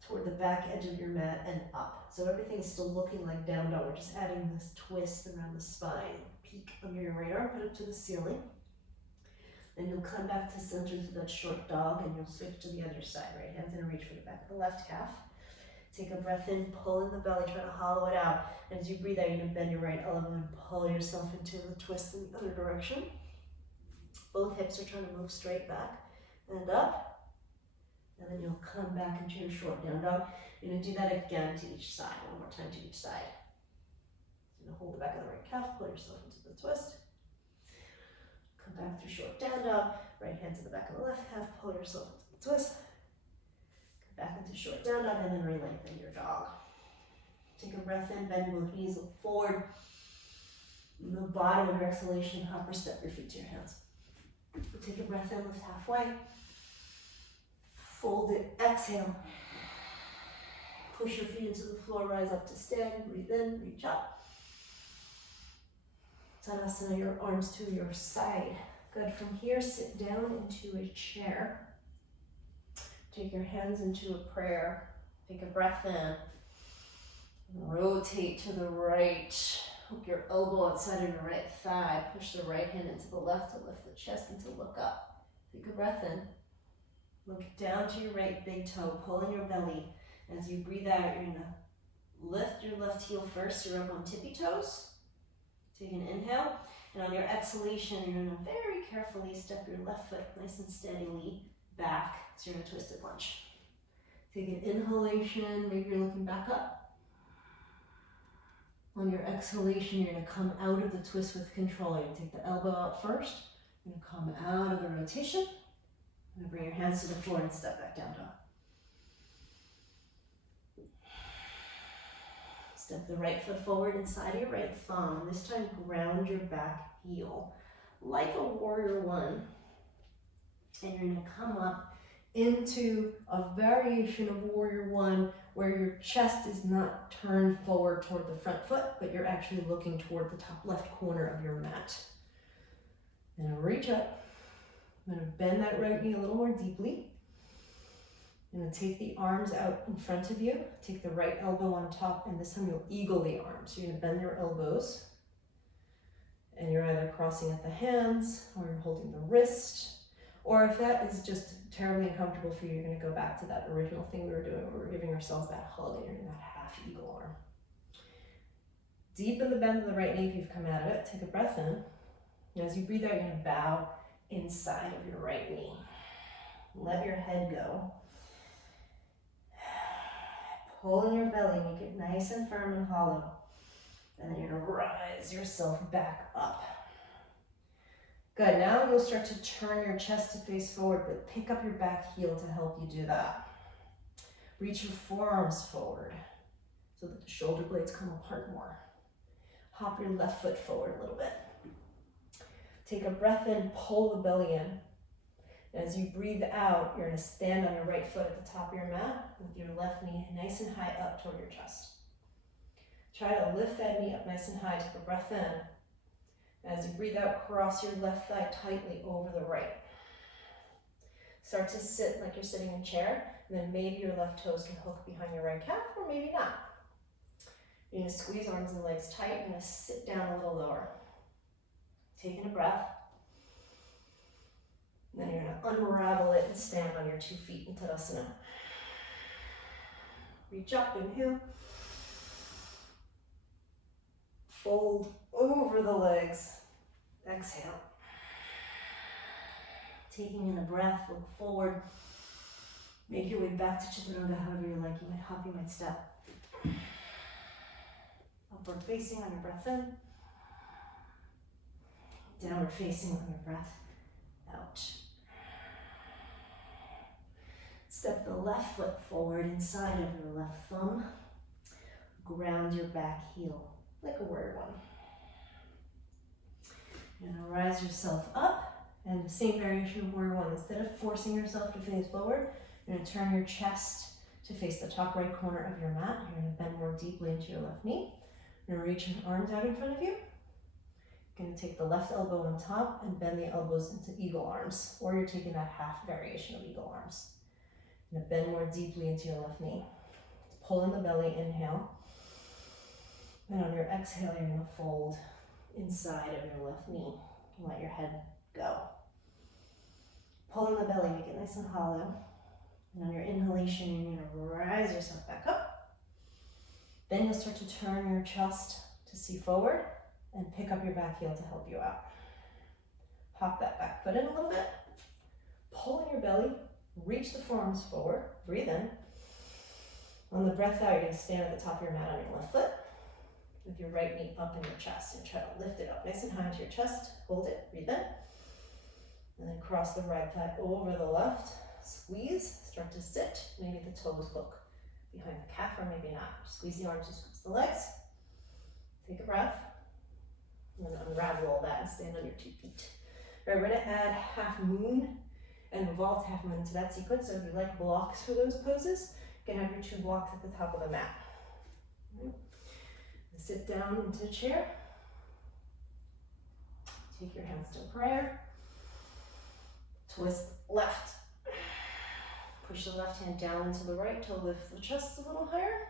toward the back edge of your mat and up. So everything is still looking like down dog. We're just adding this twist around the spine. Peek under your right armpit up to the ceiling. Then you'll come back to center to that short dog and you'll switch to the other side. Right hand's gonna reach for the back of the left calf. Take a breath in, pull in the belly, try to hollow it out. And as you breathe out, you're gonna bend your right elbow and pull yourself into the twist in the other direction. Both hips are trying to move straight back and up. And then you'll come back into your short down dog. You're gonna do that again to each side, one more time to each side. You're gonna hold the back of the right calf, pull yourself into the twist. Come back through short down dog, right hand to the back of the left calf, pull yourself into the twist. Come back into short down dog and then re-lengthen your dog. Take a breath in, bend both knees, look forward. In the bottom of your exhalation, hop or step your feet to your hands. Take a breath in, lift halfway. Fold it, exhale. Push your feet into the floor, rise up to stand, breathe in, reach up. Tadasana, your arms to your side. Good, from here, sit down into a chair. Take your hands into a prayer. Take a breath in. Rotate to the right. Hook your elbow outside of your right thigh. Push the right hand into the left to lift the chest and to look up. Take a breath in. Look down to your right big toe, pull in your belly. As you breathe out, you're gonna lift your left heel first, you're up on tippy toes. Take an inhale, and on your exhalation, you're gonna very carefully step your left foot nice and steadily back, so you're in a twisted lunge. Take an inhalation, maybe you're looking back up. On your exhalation, you're gonna come out of the twist with control. You're gonna take the elbow out first, you're gonna come out of the rotation. And bring your hands to the floor and step back down dog. Step the right foot forward inside of your right thumb. And this time ground your back heel like a warrior one. And you're gonna come up into a variation of warrior one where your chest is not turned forward toward the front foot, but you're actually looking toward the top left corner of your mat. And reach up. I'm going to bend that right knee a little more deeply. I'm going to take the arms out in front of you. Take the right elbow on top, and this time you'll eagle the arms. So you're going to bend your elbows, and you're either crossing at the hands, or you're holding the wrist, Or if that is just terribly uncomfortable for you, you're gonna go back to that original thing we were doing where we were giving ourselves that hug and you're in that half eagle arm. Deepen the bend of the right knee if you've come out of it. Take a breath in. And as you breathe out, you're gonna bow inside of your right knee. Let your head go. Pull in your belly, make it nice and firm and hollow. And then you're gonna rise yourself back up. Good, now you'll start to turn your chest to face forward, but pick up your back heel to help you do that. Reach your forearms forward so that the shoulder blades come apart more. Hop your left foot forward a little bit. Take a breath in, pull the belly in. And as you breathe out, you're gonna stand on your right foot at the top of your mat with your left knee nice and high up toward your chest. Try to lift that knee up nice and high, take a breath in. As you breathe out, cross your left thigh tightly over the right. Start to sit like you're sitting in a chair, and then maybe your left toes can hook behind your right calf, or maybe not. You're gonna squeeze arms and legs tight, you're gonna sit down a little lower. Taking a breath. And then you're gonna unravel it and stand on your 2 feet in Tadasana. Reach up, inhale. Fold over the legs. Exhale. Taking in a breath, look forward. Make your way back to Chaturanga however you like. You might hop, you might step. Upward facing on your breath in. Downward facing on your breath out. Step the left foot forward inside of your left thumb. Ground your back heel like a warrior one. You're gonna rise yourself up, and the same variation of warrior one. Instead of forcing yourself to face forward, you're gonna turn your chest to face the top right corner of your mat. You're gonna bend more deeply into your left knee. You're gonna reach your arms out in front of you. You're gonna take the left elbow on top and bend the elbows into eagle arms, or you're taking that half variation of eagle arms. You're gonna bend more deeply into your left knee. Pull in the belly, inhale. And on your exhale, you're gonna fold inside of your left knee. Let your head go. Pull in the belly, make it nice and hollow. And on your inhalation, you're gonna rise yourself back up. Then you'll start to turn your chest to see forward and pick up your back heel to help you out. Hop that back foot in a little bit. Pull in your belly, reach the forearms forward, breathe in. On the breath out, you're gonna stand at the top of your mat on your left foot with your right knee up in your chest and try to lift it up nice and high into your chest. Hold it, breathe in. And then cross the right thigh over the left. Squeeze, start to sit. Maybe the toes hook behind the calf or maybe not. Squeeze the arms, squeeze the legs. Take a breath. And then unravel all that and stand on your 2 feet. All right, we're gonna add half moon and revolved half moon to that sequence. So if you like blocks for those poses, you can have your 2 blocks at the top of the mat. Right. Sit down into a chair. Take your hands to prayer. Twist left. Push the left hand down into the right to lift the chest a little higher.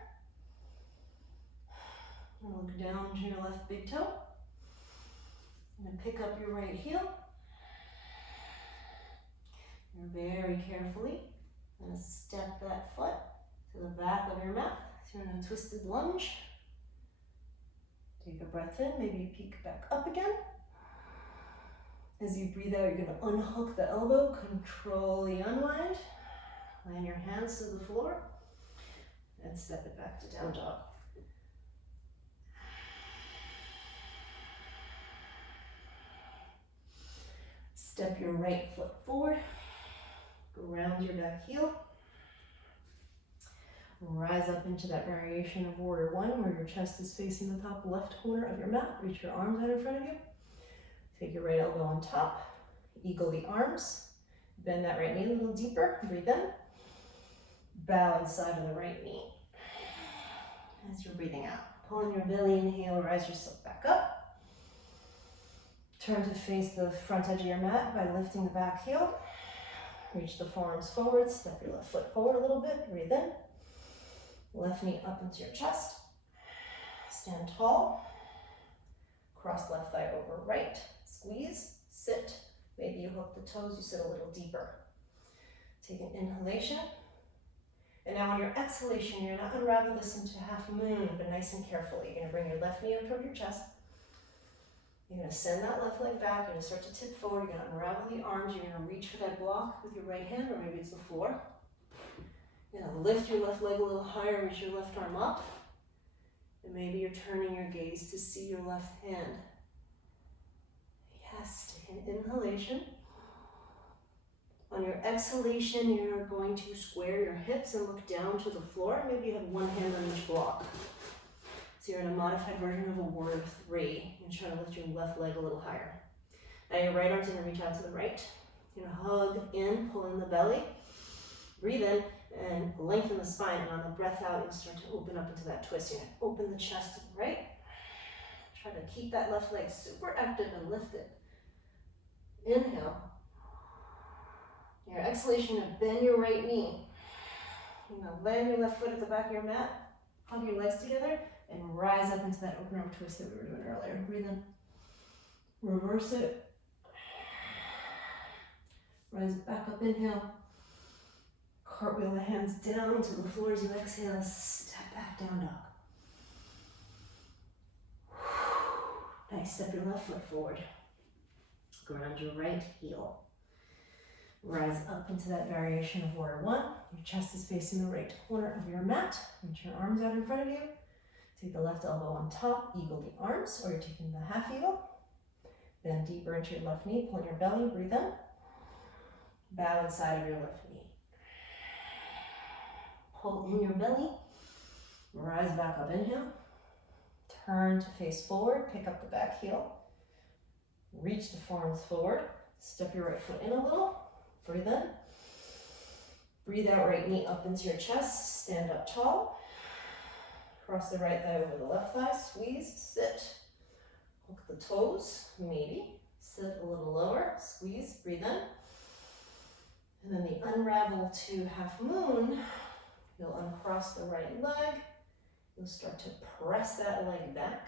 And look down to your left big toe. And then pick up your right heel. And very carefully, I'm going to step that foot to the back of your mat. So you're in a twisted lunge. Take a breath in, maybe you peek back up again. As you breathe out, you're going to unhook the elbow, control the unwind. Land your hands to the floor, and step it back to down dog. Step your right foot forward, ground your back heel. Rise up into that variation of warrior one where your chest is facing the top left corner of your mat. Reach your arms out in front of you. Take your right elbow on top, eagle the arms, bend that right knee a little deeper, breathe in. Bow inside of the right knee. As you're breathing out, pull in your belly, inhale, rise yourself back up. Turn to face the front edge of your mat by lifting the back heel. Reach the forearms forward, step your left foot forward a little bit, breathe in. Left knee up into your chest. Stand tall. Cross left thigh over right. Squeeze, sit, Maybe you hook the toes, you sit a little deeper. Take an inhalation. And now on your exhalation, you're gonna unravel this into half moon, but nice and carefully. You're gonna bring your left knee up toward your chest. You're gonna send that left leg back. You're gonna start to tip forward. You're gonna unravel the arms. You're gonna reach for that block with your right hand, or maybe it's the floor. You're gonna lift your left leg a little higher, reach your left arm up. And maybe you're turning your gaze to see your left hand. Yes, take an inhalation. On your exhalation, you're going to square your hips and look down to the floor. Maybe you have one hand on each block. So you're in a modified version of a warrior 3. You're trying to lift your left leg a little higher. Now your right arm's gonna reach out to the right. You're gonna hug in, pull in the belly. Breathe in and lengthen the spine. And on the breath out, you'll start to open up into that twist. You're gonna open the chest to the right. Try to keep that left leg super active and lift it. Inhale. Your exhalation, you're gonna bend your right knee. You're gonna land your left foot at the back of your mat, hug your legs together, and rise up into that open arm twist that we were doing earlier. Breathe in. Reverse it. Rise back up, inhale. Cartwheel the hands down to the floor as you exhale. Step back, down dog. Nice, step your left foot forward. Ground your right heel. Rise up into that variation of warrior 1. Your chest is facing the right corner of your mat. Reach your arms out in front of you. Take the left elbow on top, eagle the arms, or you're taking the half eagle. Bend deeper into your left knee, pull in your belly, breathe in. Bow inside of your left knee. Pull in your belly, rise back up, inhale. Turn to face forward, pick up the back heel. Reach the forearms forward, step your right foot in a little. Breathe in. Breathe out, right knee up into your chest. Stand up tall. Cross the right thigh over the left thigh. Squeeze, sit. Hook the toes, maybe. Sit a little lower. Squeeze, breathe in. And then the unravel to half moon. You'll uncross the right leg. You'll start to press that leg back.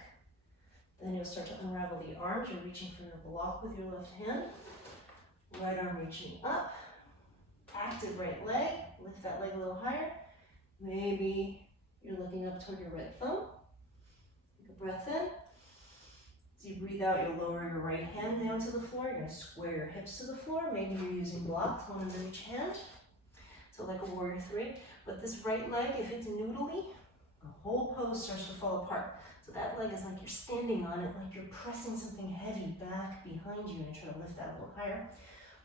Then you'll start to unravel the arms. You're reaching for your block with your left hand. Right arm reaching up, active right leg, lift that leg a little higher. Maybe you're looking up toward your right thumb. Take a breath in. As you breathe out, you'll lower your right hand down to the floor. You're gonna square your hips to the floor. Maybe you're using blocks, one under each hand. So like a warrior 3. But this right leg, if it's noodly, the whole pose starts to fall apart. So that leg is like you're standing on it, like you're pressing something heavy back behind you and try to lift that a little higher.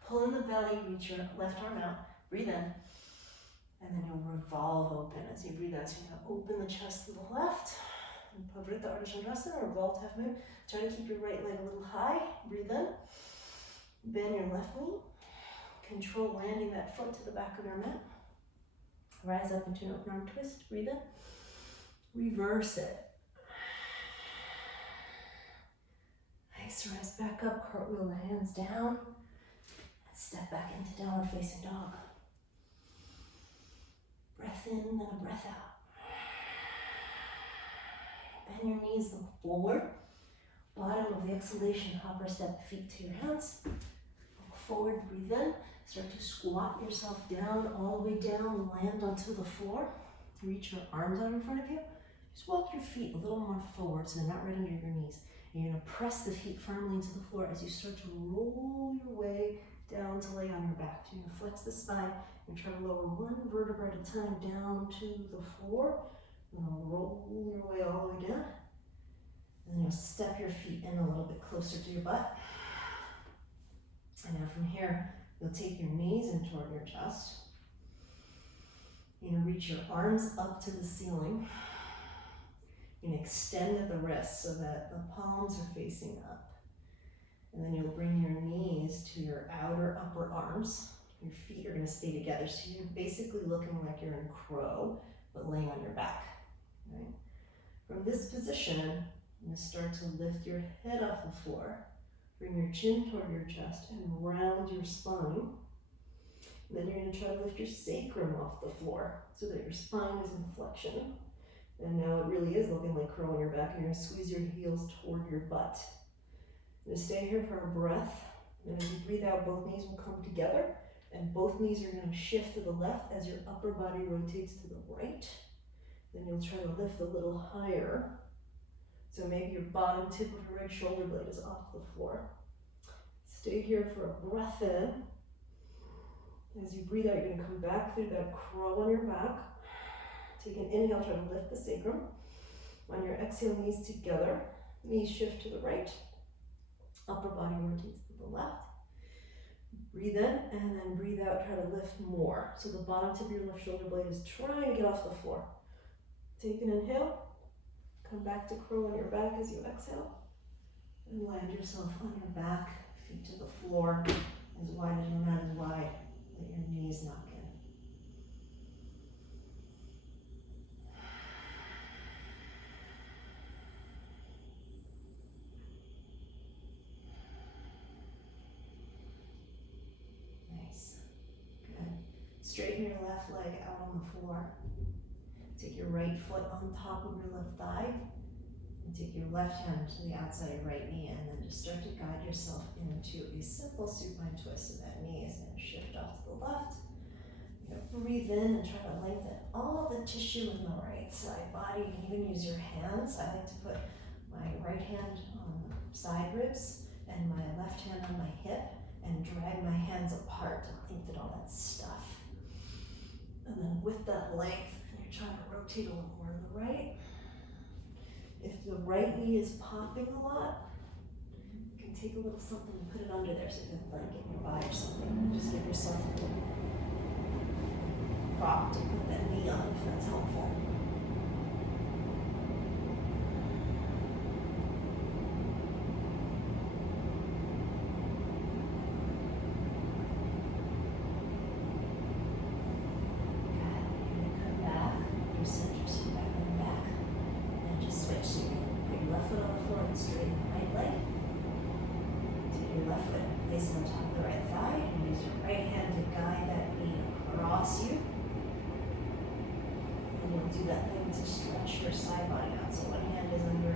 Pull in the belly, reach your left arm out, breathe in, and then you'll revolve open. As you breathe out, so you're gonna open the chest to the left, and Pavrita Ardha Chandrasana, or revolved half moon. Try to keep your right leg a little high, breathe in, bend your left knee, control landing that foot to the back of your mat. Rise up into an open arm twist, breathe in, reverse it. Nice, rise back up, cartwheel the hands down. Step back into downward facing dog. Breath in, then a breath out. Bend your knees, look forward. Bottom of the exhalation, hopper step, feet to your hands. Look forward, breathe in. Start to squat yourself down, all the way down, land onto the floor. Reach your arms out in front of you. Just walk your feet a little more forward so they're not right under your knees. And you're gonna press the feet firmly into the floor as you start to roll your way down to lay on your back. So you're gonna flex the spine and try to lower one vertebra at a time down to the floor. You're gonna roll your way all the way down. And then you'll step your feet in a little bit closer to your butt. And now from here, you'll take your knees in toward your chest. You're gonna reach your arms up to the ceiling. You're gonna extend at the wrists so that the palms are facing up. And then you'll bring your knees to your outer upper arms. Your feet are gonna stay together. So you're basically looking like you're in crow, but laying on your back, right? From this position, you're gonna start to lift your head off the floor. Bring your chin toward your chest and round your spine. And then you're gonna try to lift your sacrum off the floor so that your spine is in flexion. And now it really is looking like crow on your back. You're gonna squeeze your heels toward your butt. You're gonna stay here for a breath, And as you breathe out, both knees will come together, and both knees are going to shift to the left as your upper body rotates to the right. Then you'll try to lift a little higher. So maybe your bottom tip of your right shoulder blade is off the floor. Stay here for a breath in. As you breathe out, you're going to come back through that crawl on your back. Take an inhale, try to lift the sacrum. On your exhale, knees together. Knees shift to the right. Upper body rotates to the left. Breathe in and then breathe out, try to lift more. So the bottom tip of your left shoulder blade is trying to get off the floor. Take an inhale. Come back to crow on your back as you exhale. And land yourself on your back, feet to the floor, as wide as your mat is wide. Let your knees knock in. Nice. Good. Straighten your left leg out on the floor. Take your right foot on top of your left thigh. And take your left hand to the outside of your right knee, and then just start to guide yourself into a simple supine twist. So that knee is going to shift off to the left. You're going to breathe in and try to lengthen all the tissue in the right side body. You can even use your hands. I like to put my right hand on the side ribs and my left hand on my hip and drag my hands apart to lengthen all that stuff. And then with that length, you're trying to rotate a little more to the right. If the right knee is popping a lot, you can take a little something and put it under there, so you can blanket nearby or something. Just give yourself a little prop to put that knee on if that's helpful. Do that thing to stretch your side body out. So one hand is under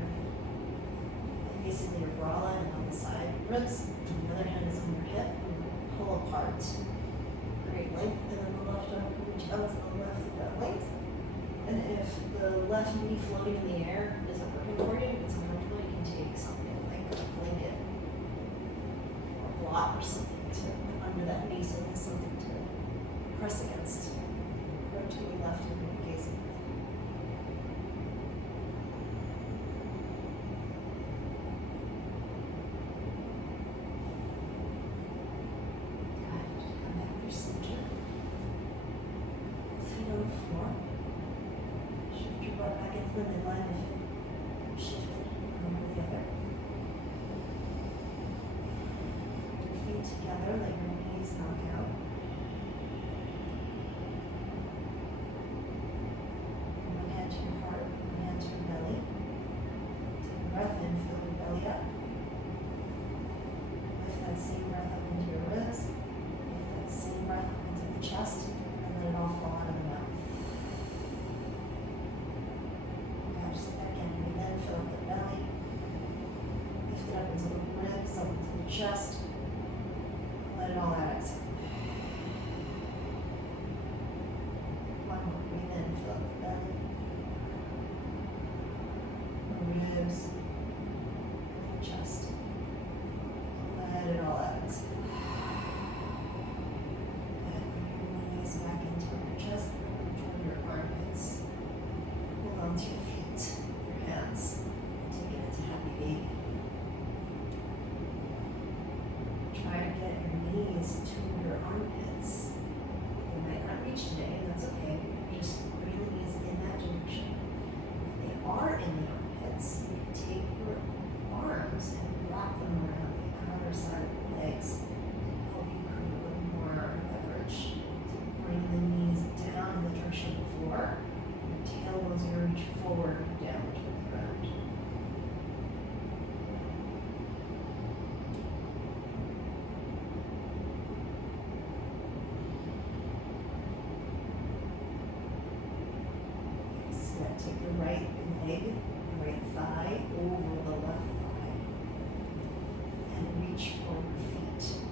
basically your bra and on the side ribs, and the other hand is on your hip. And pull apart. Great length, and then the left arm can reach out to the left at that length. And if the left knee floating in the air isn't working for you, if it's uncomfortable, you can take something like a blanket or a block or something to put under that knee so there's something to press against. Go to the left and gaze. Together, let your knees knock out. One hand to your heart, one hand to your belly. Take a breath in, fill your belly up. Lift that same breath up into your ribs. Lift that same breath up into the chest, and let it all fall out of the mouth. Okay, just let that again. Breathe in, fill up the belly. Lift it up into the ribs, up into the chest. Let it all out, exhale. One more, breathe in, fill up the belly. The ribs, the chest. Let it all out, exhale. And bring your knees back into your chest, toward your armpits. Hold on to your feet, your hands, and take it into happy baby. Try to get your knees to your armpits. They might not reach today, and that's okay. Just bring the knees in that direction. If they are in the armpits, you can take your arms and wrap them around the outer side of the legs. Help you create a little more leverage. So bring the knees down in the direction of the floor. And your tailbone's going to reach forward down to the ground. Take the right leg, the right thigh over the left thigh, and reach for your feet.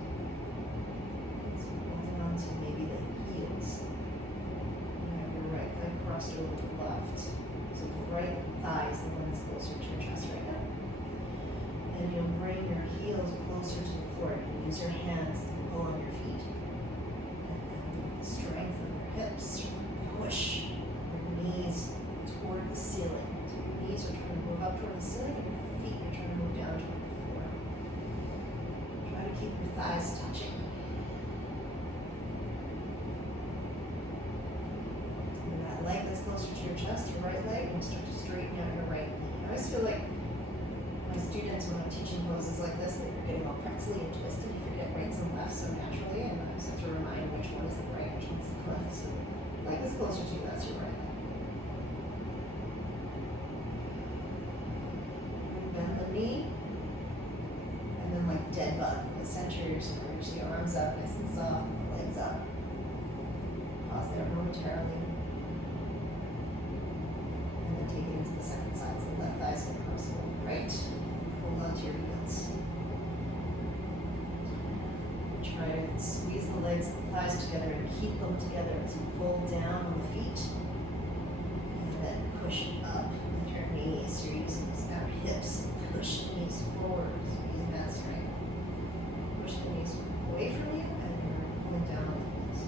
closer with the left. So the right thigh is the one that's closer to your chest right now. And you'll bring your heels closer to the floor. You can use your hands to pull on your feet. And then strengthen your hips. Push your knees toward the ceiling. So your knees are trying to move up toward the ceiling and your feet are trying to move down toward the floor. Try to keep your thighs touching. And that leg that's closer to your chest, your right leg, and start to straighten out your right knee. I always feel like my students, when I'm teaching poses like this, that you're getting all pretzely and twisted, you forget rights and lefts so naturally, and I just have to remind which one is the right, which one's the left. So leg is closer to you, that's your right leg. Bend the knee, and then like dead bug, the center of your shoulders, the arms up, nice and soft, legs up. Pause there momentarily. And then take it into the second side, so left thigh is going to cross the right. Hold on to your heels. Try to squeeze the legs and thighs together and keep them together as you pull down on the feet. And then push up with your knees. So you're using our hips. Push the knees forward, so you're using that strength. Push the knees away from you and you're pulling down on the heels.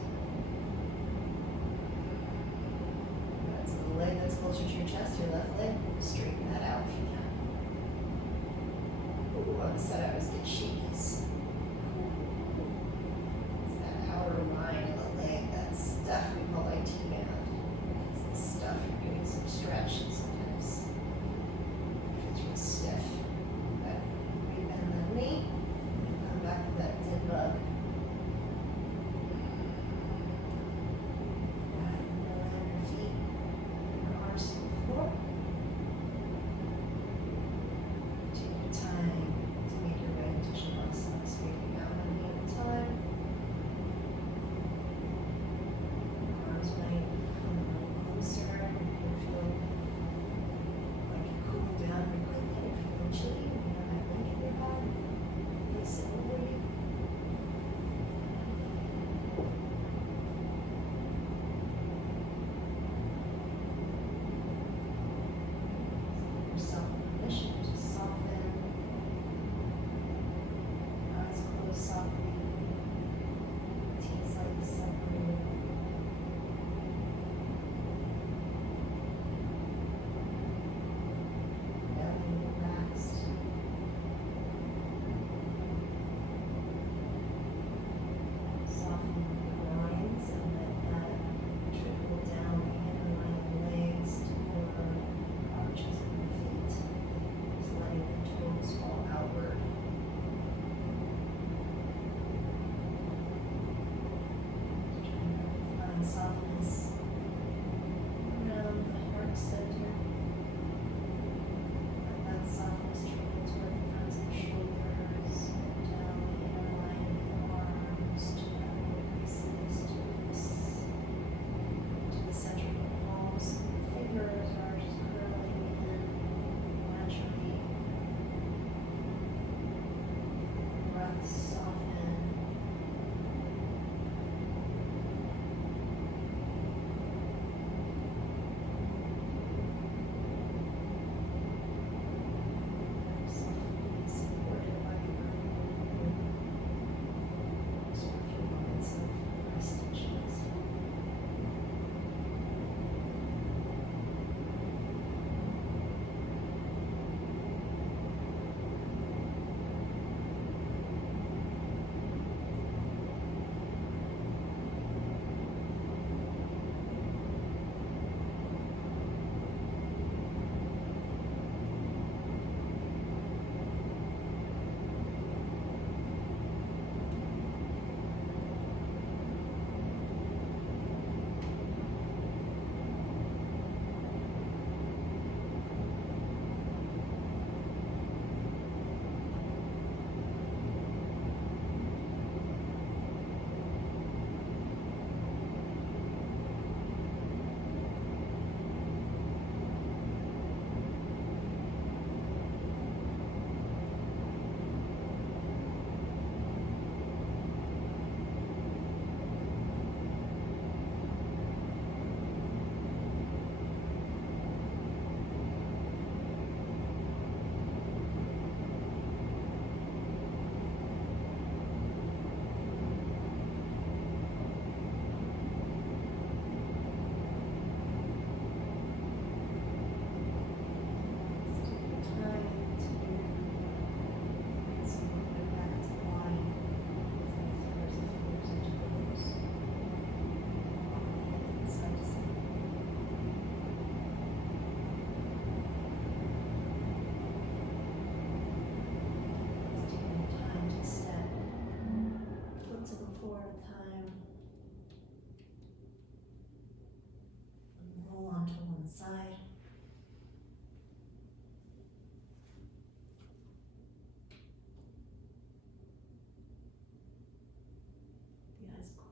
Good. So the leg that's closer to your chest, your left leg, straighten that out if you can. Ooh, on the set I always get shakies. It's that outer line of the leg, that stuff we call IT band. It's the stuff you're doing some stretch and sometimes it's real stiff. But rebend the knee, come back to that dead bug. Right, and then land your feet, your arms to the floor. Take your time to make your way into Shavasana. So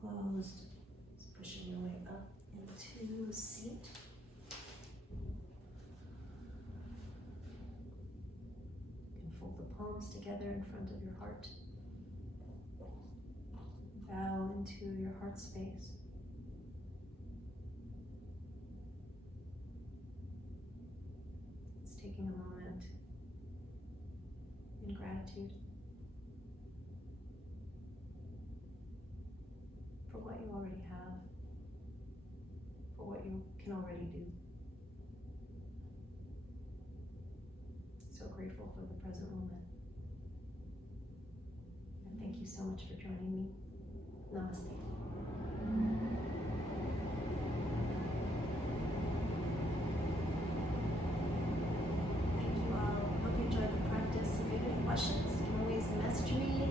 closed. Just pushing your way up into the seat. You can fold the palms together in front of your heart. Bow into your heart space. It's taking a moment in gratitude for what you already have, for what you can already do. So grateful for the present moment. And thank you so much for joining me. Namaste. Thank you all. Hope you enjoyed the practice. If you have any questions, you can always message me.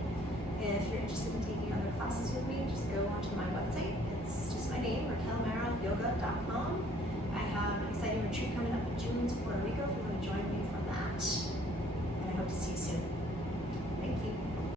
If you're interested in taking other classes with me, just go onto my website. It's just my name, RaquelMarayoga.com. I have an exciting retreat coming up in June to Puerto Rico if you want to join me for that.